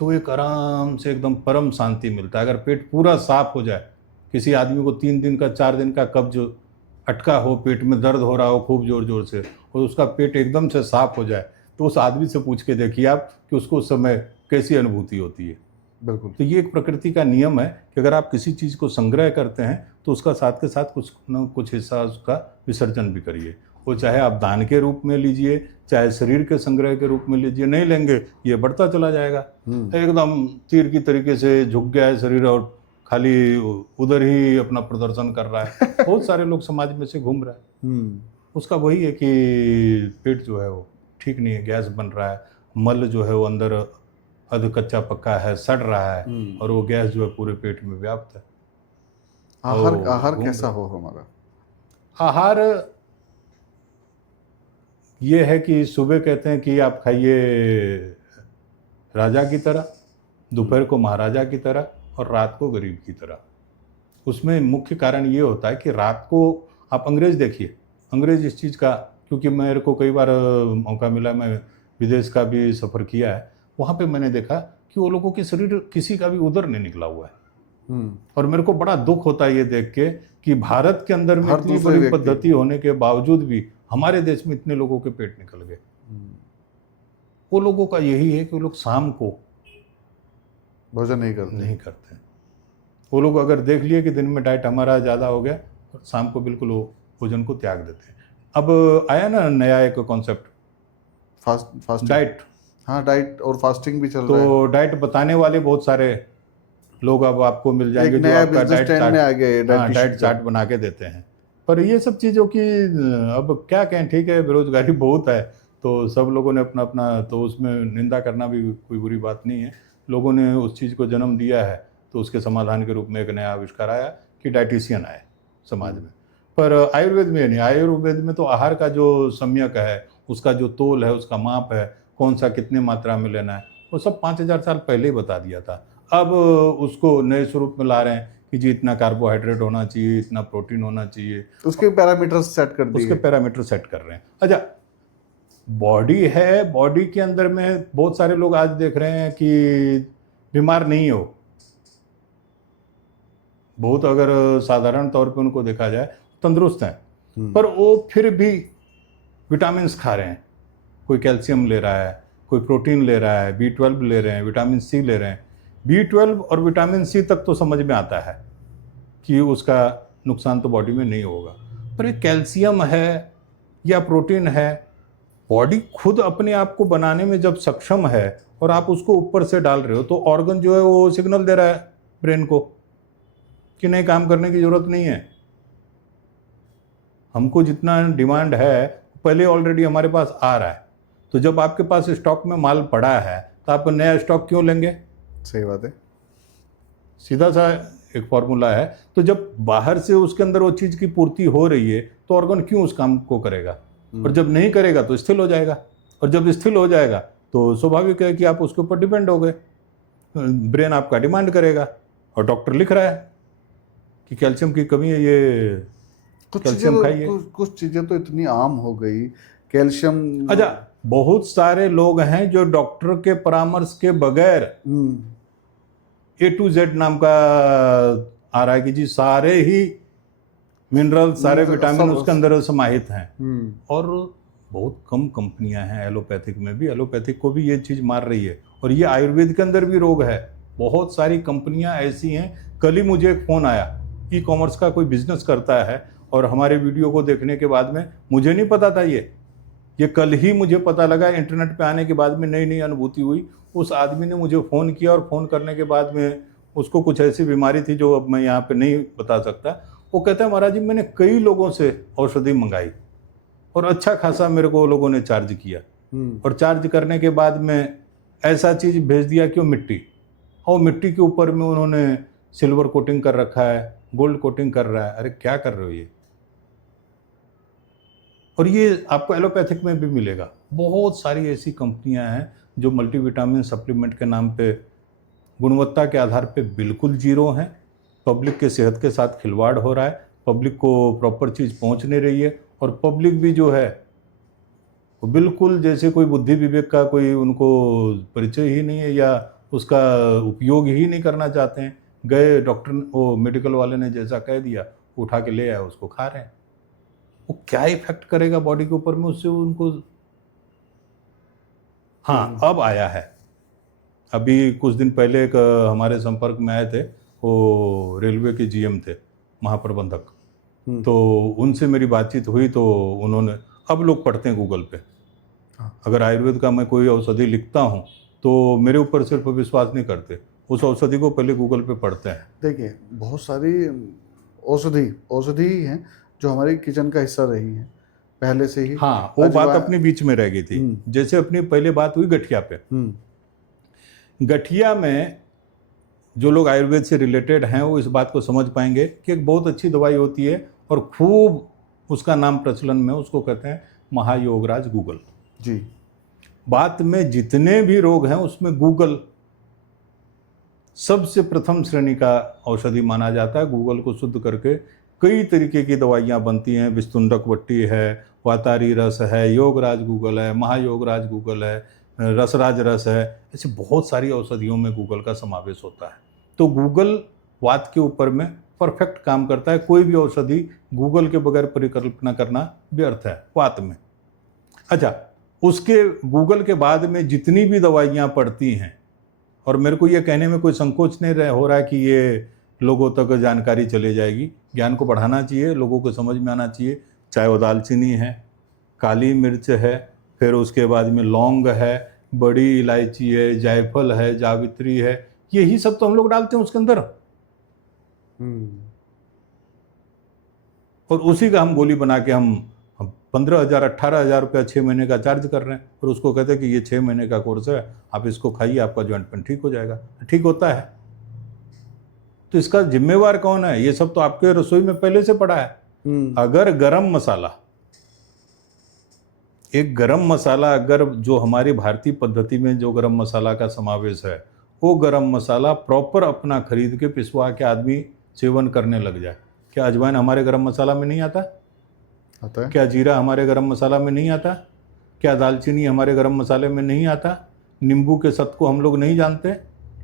तो एक आराम से एकदम परम शांति मिलता है। अगर पेट पूरा साफ हो जाए, किसी आदमी को 3 दिन का 4 दिन का कब्ज अटका हो, पेट में दर्द हो रहा हो खूब जोर जोर से, और उसका पेट एकदम से साफ हो जाए, तो उस आदमी से पूछ के देखिए आप कि उसको उस समय कैसी अनुभूति होती है। बिल्कुल। तो ये एक प्रकृति का नियम है कि अगर आप किसी चीज़ को संग्रह करते हैं तो उसका साथ के साथ कुछ न कुछ हिस्सा उसका विसर्जन भी करिए। वो चाहे आप दान के रूप में लीजिए, चाहे शरीर के संग्रह के रूप में लीजिए, नहीं लेंगे ये बढ़ता चला जाएगा। एकदम तीर की तरीके से झुक गया है शरीर और खाली उधर ही अपना प्रदर्शन कर रहा है। बहुत सारे लोग समाज में से घूम रहे हैं। उसका वही है कि पेट जो है वो ठीक नहीं है, गैस बन रहा है, मल जो है वो अंदर अध कच्चा पक्का है, सड़ रहा है, और वो गैस जो है पूरे पेट में व्याप्त है। आहार और आहार घूम कैसा रहे। हो हमारा? आहार ये है कि सुबह कहते हैं कि आप खाइए राजा की तरह, दोपहर को महाराजा की तरह, और रात को गरीब की तरह। उसमें मुख्य कारण ये होता है कि रात को आप अंग्रेज देखिए, अंग्रेज इस चीज़ का, क्योंकि मेरे को कई बार मौका मिला, मैं विदेश का भी सफ़र किया है, वहाँ पे मैंने देखा कि वो लोगों के शरीर किसी का भी उदर नहीं निकला हुआ है। और मेरे को बड़ा दुख होता है ये देख के कि भारत के अंदर में हर इतनी दूसरे बड़ी व्यक्ति। पद्धति होने के बावजूद भी हमारे देश में इतने लोगों के पेट निकल गए। वो लोगों का यही है कि वो लोग शाम को भोजन नहीं करते। नहीं करते। वो लोग अगर देख लिए कि दिन में डाइट हमारा ज़्यादा हो गया, और शाम को बिल्कुल वो भोजन को त्याग देते हैं। अब आया ना नया एक कॉन्सेप्ट, फास्ट डाइट। हाँ, डाइट और फास्टिंग भी चल रहा है। तो डाइट बताने वाले बहुत सारे लोग अब आपको मिल जाएंगे एक जो नया आपका बिजनेस डाइट ट्रेंड में आ गया है, चार्ट, डाइटिशियन डाइट का। चार्ट बना के देते हैं। पर ये सब चीज़ों की अब क्या कहें, ठीक है बेरोजगारी बहुत है, तो सब लोगों ने अपना अपना, तो उसमें निंदा करना भी कोई बुरी बात नहीं है। लोगों ने उस चीज़ को जन्म दिया है, तो उसके समाधान के रूप में एक नया आविष्कार आया कि डाइटिशियन आए समाज में। पर आयुर्वेद में नहीं, आयुर्वेद में तो आहार का जो सम्यक है, उसका जो तोल है, उसका माप है, कौन सा कितने मात्रा में लेना है, वो सब 5000 साल पहले ही बता दिया था। अब उसको नए स्वरूप में ला रहे हैं कि जी इतना कार्बोहाइड्रेट होना चाहिए, इतना प्रोटीन होना चाहिए, उसके पैरामीटर्स सेट कर उसके दिए। पैरामीटर सेट कर रहे हैं। अच्छा, बॉडी है, बॉडी के अंदर में बहुत सारे लोग आज देख रहे हैं कि बीमार नहीं हो, बहुत अगर साधारण तौर पे उनको देखा जाए तंदुरुस्त हैं, पर वो फिर भी विटामिन खा रहे हैं। कोई कैल्शियम ले रहा है, कोई प्रोटीन ले रहा है, B12 ले रहे हैं, विटामिन सी ले रहे हैं। B12 और विटामिन सी तक तो समझ में आता है कि उसका नुकसान तो बॉडी में नहीं होगा, पर एक कैल्शियम है या प्रोटीन है, बॉडी खुद अपने आप को बनाने में जब सक्षम है और आप उसको ऊपर से डाल रहे हो, तो ऑर्गन जो है वो सिग्नल दे रहा है ब्रेन को कि नहीं, काम करने की जरूरत नहीं है। हमको जितना डिमांड है पहले ऑलरेडी हमारे पास आ रहा है, तो जब आपके पास स्टॉक में माल पड़ा है तो आप नया स्टॉक क्यों लेंगे? सही बात है। सीधा सा एक फॉर्मूला है। तो जब बाहर से उसके अंदर वो चीज़ की पूर्ति हो रही है तो ऑर्गन क्यों उस काम को करेगा? और जब नहीं करेगा तो स्थिर हो जाएगा, और जब स्थिर हो जाएगा तो स्वाभाविक है कि आप उसके ऊपर डिपेंड हो गए। ब्रेन आपका डिमांड करेगा, और डॉक्टर लिख रहा है कि कैल्शियम की कमी है, ये कैल्शियम खाइए। कुछ चीजें तो इतनी आम हो गई, कैल्शियम। अच्छा, बहुत सारे लोग हैं जो डॉक्टर के परामर्श के बगैर A to Z नाम का आ रहा है कि जी सारे ही मिनरल, सारे विटामिन उसके अंदर समाहित हैं। और बहुत कम कंपनियां हैं एलोपैथिक में भी, एलोपैथिक को भी ये चीज़ मार रही है, और ये आयुर्वेद के अंदर भी रोग है। बहुत सारी कंपनियां ऐसी हैं। कल ही मुझे एक फ़ोन आया, ई-कॉमर्स का कोई बिजनेस करता है, और हमारे वीडियो को देखने के बाद में, मुझे नहीं पता था ये कल ही मुझे पता लगा, इंटरनेट पे आने के बाद में नई नई अनुभूति हुई। उस आदमी ने मुझे फ़ोन किया, और फ़ोन करने के बाद में उसको कुछ ऐसी बीमारी थी जो अब मैं यहाँ पे नहीं बता सकता। वो कहता है महाराज जी मैंने कई लोगों से औषधि मंगाई, और अच्छा खासा मेरे को लोगों ने चार्ज किया, और चार्ज करने के बाद में ऐसा चीज़ भेज दिया कि वो मिट्टी, और मिट्टी के ऊपर में उन्होंने सिल्वर कोटिंग कर रखा है, गोल्ड कोटिंग कर रहा है। अरे क्या कर रहे हो ये? और ये आपको एलोपैथिक में भी मिलेगा। बहुत सारी ऐसी कंपनियां हैं जो मल्टीविटामिन सप्लीमेंट के नाम पे गुणवत्ता के आधार पे बिल्कुल जीरो हैं। पब्लिक के सेहत के साथ खिलवाड़ हो रहा है, पब्लिक को प्रॉपर चीज़ पहुंच नहीं रही है, और पब्लिक भी जो है वो बिल्कुल जैसे कोई बुद्धि विवेक का कोई उनको परिचय ही नहीं है, या उसका उपयोग ही नहीं करना चाहते हैं। गए डॉक्टर, वो मेडिकल वाले ने जैसा कह दिया, उठा के ले आए, उसको खा रहे हैं। वो क्या इफेक्ट करेगा बॉडी के ऊपर में, उससे उनको, हाँ अब आया है। अभी कुछ दिन पहले एक हमारे संपर्क में आए थे, वो रेलवे के जीएम थे, महाप्रबंधक। तो उनसे मेरी बातचीत हुई तो उन्होंने, अब लोग पढ़ते हैं गूगल पे, अगर आयुर्वेद का मैं कोई औषधि लिखता हूँ तो मेरे ऊपर सिर्फ विश्वास नहीं करते, उस औषधि को पहले गूगल पे पढ़ते हैं। देखिए बहुत सारी औषधि ही हैं जो हमारी किचन का हिस्सा रही हैं पहले से ही। हाँ, वो बात अपने बीच में रह गई थी। जैसे अपनी पहले बात हुई गठिया पे, गठिया में जो लोग आयुर्वेद से रिलेटेड हैं वो इस बात को समझ पाएंगे कि एक बहुत अच्छी दवाई होती है और खूब उसका नाम प्रचलन में, उसको कहते हैं महायोगराज गूगल जी। बात में जितने भी रोग हैं उसमें गूगल सबसे प्रथम श्रेणी का औषधि माना जाता है। गूगल को शुद्ध करके कई तरीके की दवाइयाँ बनती हैं, विस्तुंडक वट्टी है, वातारी रस है, योगराज गूगल है, महायोगराज गूगल है, रसराज रस है, ऐसे बहुत सारी औषधियों में गूगल का समावेश होता है। तो गूगल वात के ऊपर में परफेक्ट काम करता है। कोई भी औषधि गूगल के बगैर परिकल्पना करना व्यर्थ है वात में। अच्छा, उसके गूगल के बाद में जितनी भी दवाइयाँ पड़ती हैं, और मेरे को ये कहने में कोई संकोच नहीं हो रहा है कि ये लोगों तक जानकारी चले जाएगी, ज्ञान को बढ़ाना चाहिए, लोगों को समझ में आना चाहिए। चाहे वो दालचीनी है, काली मिर्च है, फिर उसके बाद में लौंग है, बड़ी इलायची है, जायफल है, जावित्री है, यही सब तो हम लोग डालते हैं उसके अंदर, और उसी का हम गोली बना के हम 15,000 18,000 रुपया 6 महीने का चार्ज कर रहे हैं, और उसको कहते हैं कि ये 6 महीने का कोर्स है, आप इसको खाइए, आपका जॉइंट पेन ठीक हो जाएगा। ठीक होता है? तो इसका जिम्मेवार कौन है? ये सब तो आपके रसोई में पहले से पड़ा है। अगर गरम मसाला, एक गरम मसाला, अगर जो हमारी भारतीय पद्धति में जो गरम मसाला का समावेश है, वो गरम मसाला प्रॉपर अपना खरीद के पिसवा के आदमी सेवन करने लग जाए, क्या अजवाइन हमारे गरम मसाला में नहीं आता है? क्या जीरा हमारे गरम मसाला में नहीं आता? क्या दालचीनी हमारे गरम मसाले में नहीं आता? नींबू के सत को हम लोग नहीं जानते,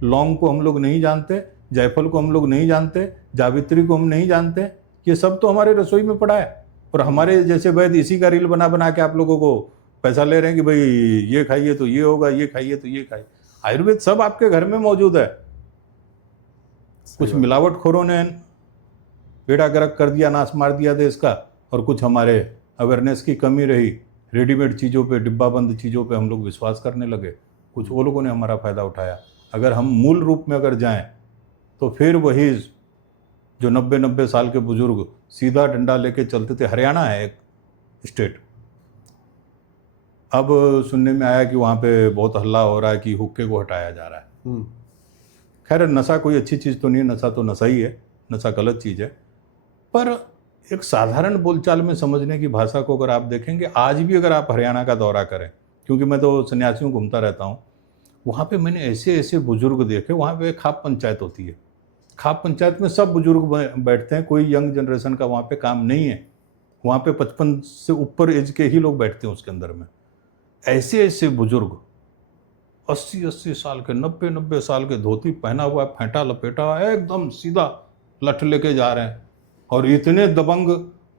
लौंग को हम लोग नहीं जानते, जायफल को हम लोग नहीं जानते, जावित्री को हम नहीं जानते? ये सब तो हमारे रसोई में पड़ा है, और हमारे जैसे वैद्य इसी का रील बना बना के आप लोगों को पैसा ले रहे हैं कि भाई ये खाइए तो ये होगा, ये खाइए तो ये खाइए। आयुर्वेद सब आपके घर में मौजूद है। कुछ मिलावटखोरों ने बेड़ा गर्क कर दिया, नाश मार दिया देश का, और कुछ हमारे अवेयरनेस की कमी रही, रेडीमेड चीज़ों पे, डिब्बा बंद चीज़ों पे हम लोग विश्वास करने लगे, कुछ वो लोगों ने हमारा फ़ायदा उठाया। अगर हम मूल रूप में अगर जाएं तो फिर वही जो 90 साल के बुजुर्ग सीधा डंडा लेके चलते थे, हरियाणा है एक स्टेट, अब सुनने में आया कि वहाँ पे बहुत हल्ला हो रहा है कि हुक्के को हटाया जा रहा है। खैर, नशा कोई अच्छी चीज़ तो नहीं है, नशा तो नशा ही है, नशा गलत चीज़ है, पर एक साधारण बोलचाल में समझने की भाषा को अगर आप देखेंगे, आज भी अगर आप हरियाणा का दौरा करें, क्योंकि मैं तो सन्यासियों घूमता रहता हूँ, वहाँ पे मैंने ऐसे ऐसे बुजुर्ग देखे। वहाँ पे खाप पंचायत होती है, खाप पंचायत में सब बुजुर्ग बैठते हैं, कोई यंग जनरेशन का वहाँ पे काम नहीं है, वहाँ पे 55 से ऊपर एज के ही लोग बैठते हैं उसके अंदर में। ऐसे ऐसे बुजुर्ग 80 साल के, 90 साल के, धोती पहना हुआ है, फेंटा लपेटा हुआ है, एकदम सीधा लठ लेके जा रहे हैं, और इतने दबंग,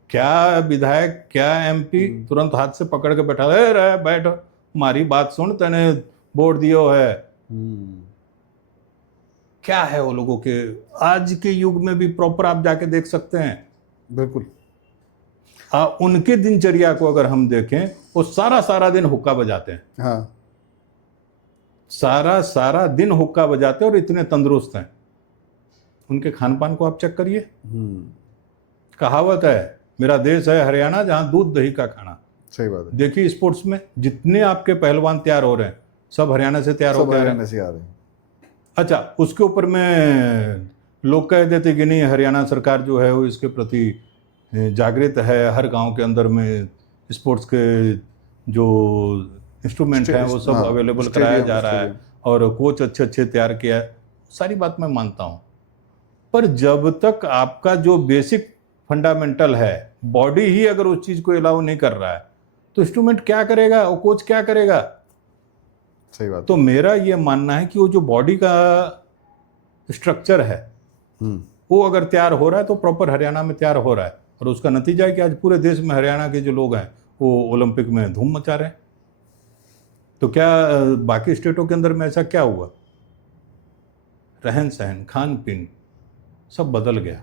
क्या विधायक क्या एमपी तुरंत हाथ से पकड़ के बैठा, रे बैठ, हमारी बात सुन, तने वोट दियो है। क्या है वो लोगों के, आज के युग में भी प्रॉपर आप जाके देख सकते हैं। बिल्कुल। उनके दिनचर्या को अगर हम देखें, वो सारा दिन हुक्का बजाते हैं। हाँ, सारा दिन हुक्का बजाते हैं और इतने तंदुरुस्त हैं। उनके खान पान को आप चेक करिए। कहावत है, मेरा देश है हरियाणा जहां दूध दही का खाना। सही बात है। देखिए स्पोर्ट्स में जितने आपके पहलवान तैयार हो रहे हैं, सब हरियाणा से तैयार होकर आ रहे हैं। अच्छा, उसके ऊपर में लोग कह देते कि नहीं, हरियाणा सरकार जो है वो इसके प्रति जागृत है, हर गांव के अंदर में स्पोर्ट्स के जो इंस्ट्रूमेंट हैं वो सब अवेलेबल कराया जा रहा है, और कोच अच्छे तैयार किया है। सारी बात मैं मानता हूँ, पर जब तक आपका जो बेसिक फंडामेंटल है, बॉडी ही अगर उस चीज़ को अलाउ नहीं कर रहा है, तो इंस्ट्रूमेंट क्या करेगा, वो कोच क्या करेगा? सही बात। तो मेरा ये मानना है कि वो जो बॉडी का स्ट्रक्चर है वो अगर तैयार हो रहा है तो प्रॉपर हरियाणा में तैयार हो रहा है। और उसका नतीजा है कि आज पूरे देश में हरियाणा के जो लोग हैं वो ओलंपिक में धूम मचा रहे हैं। तो क्या बाकी स्टेटों के अंदर में ऐसा क्या हुआ? रहन सहन, खान पीन सब बदल गया।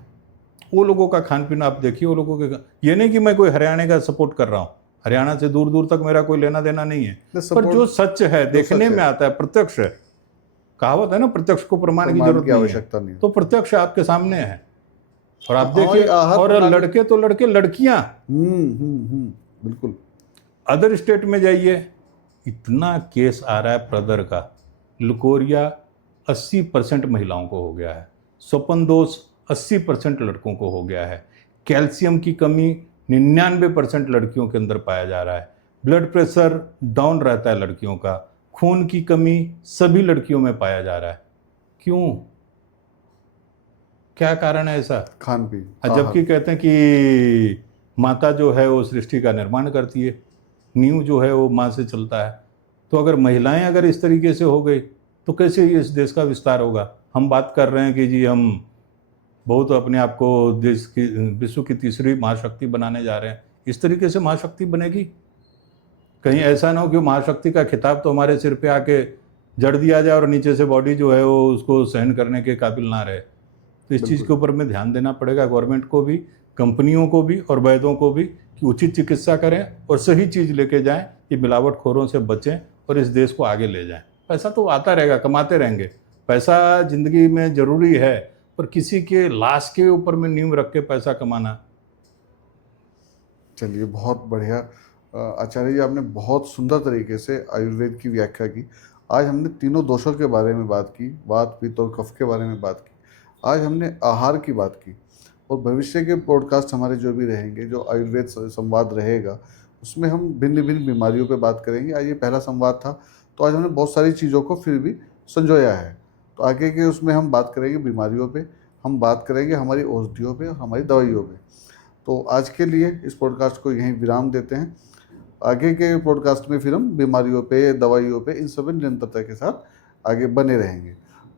वो लोगों का खान पीन आप देखिए, वो लोगों के, ये नहीं कि मैं कोई हरियाणा का सपोर्ट कर रहा हूँ, हरियाणा से दूर दूर तक मेरा कोई लेना देना नहीं है, पर जो सच है देखने में आता है, प्रत्यक्ष है। कहावत है ना, प्रत्यक्ष को प्रमाण की जरूरत आवश्यकता नहीं है। तो प्रत्यक्ष आपके सामने है और आप देखिए, और लड़के तो लड़के, लड़कियां बिल्कुल। अदर स्टेट में जाइए, इतना केस आ रहा है ब्रदर का, लुकोरिया 80% महिलाओं को हो गया है, स्वपन दोष 80% लड़कों को हो गया है, कैल्शियम की कमी 99% लड़कियों के अंदर पाया जा रहा है, ब्लड प्रेशर डाउन रहता है लड़कियों का, खून की कमी सभी लड़कियों में पाया जा रहा है। क्यों? क्या कारण है ऐसा? खान पीन। जबकि कहते हैं कि माता जो है वो सृष्टि का निर्माण करती है, नींव जो है वो माँ से चलता है। तो अगर महिलाएं अगर इस तरीके से हो गई तो कैसे इस देश का विस्तार होगा? हम बात कर रहे हैं कि जी हम बहुत अपने आप को देश की, विश्व की तीसरी महाशक्ति बनाने जा रहे हैं। इस तरीके से महाशक्ति बनेगी? कहीं ऐसा ना हो कि महाशक्ति का खिताब तो हमारे सिर पे आके जड़ दिया जाए और नीचे से बॉडी जो है वो उसको सहन करने के काबिल ना रहे। तो इस चीज़ के ऊपर में ध्यान देना पड़ेगा गवर्नमेंट को भी, कंपनियों को भी और वैद्यों को भी, कि उचित चिकित्सा करें और सही चीज़ लेके जाएं, कि मिलावटखोरों से बचें और इस देश को आगे ले जाएं। पैसा तो आता रहेगा, कमाते रहेंगे, पैसा जिंदगी में ज़रूरी है, पर किसी के लाश के ऊपर में नींव रख के पैसा कमाना। चलिए, बहुत बढ़िया आचार्य जी, आपने बहुत सुंदर तरीके से आयुर्वेद की व्याख्या की। आज हमने तीनों दोषों के बारे में बात की, वात पित्त और कफ के बारे में बात की, आज हमने आहार की बात की, और भविष्य के पॉडकास्ट हमारे जो भी रहेंगे, जो आयुर्वेद संवाद रहेगा, उसमें हम भिन्न भिन्न बीमारियों पे बात करेंगे। आज ये पहला संवाद था, तो आज हमने बहुत सारी चीज़ों को फिर भी संजोया है। तो आगे के उसमें हम बात करेंगे बीमारियों पे, हम बात करेंगे हमारी औषधियों पे और हमारी दवाइयों पे। तो आज के लिए इस पॉडकास्ट को यहीं विराम देते हैं। आगे के पॉडकास्ट में फिर हम बीमारियों पे, दवाइयों पे, इन सब निरंतरता के साथ आगे बने रहेंगे।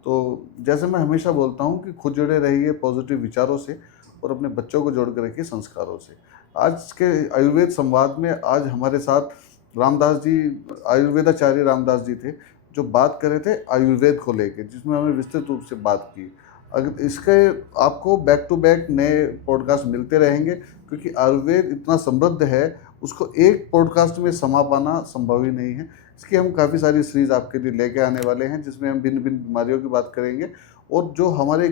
तो जैसे मैं हमेशा बोलता हूँ कि खुद जुड़े रहिए पॉजिटिव विचारों से और अपने बच्चों को जोड़ कर रखिए संस्कारों से। आज के आयुर्वेद संवाद में आज हमारे साथ रामदास जी, आयुर्वेदाचार्य रामदास जी थे, जो बात कर रहे थे आयुर्वेद को लेकर, जिसमें हमने विस्तृत रूप से बात की। अगर इसके आपको बैक टू बैक नए पॉडकास्ट मिलते रहेंगे, क्योंकि आयुर्वेद इतना समृद्ध है, उसको एक पॉडकास्ट में समा पाना संभव ही नहीं है। इसकी हम काफ़ी सारी सीरीज आपके लिए लेके आने वाले हैं, जिसमें हम भिन्न भिन्न बीमारियों की बात करेंगे, और जो हमारे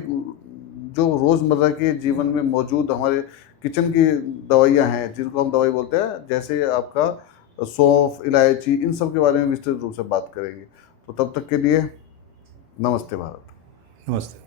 जो रोज़मर्रा के जीवन में मौजूद हमारे किचन की दवाइयाँ हैं, जिनको हम दवाई बोलते हैं, जैसे आपका सौंफ, इलायची, इन सब के बारे में विस्तृत रूप से बात करेंगे। तो तब तक के लिए नमस्ते भारत। नमस्ते।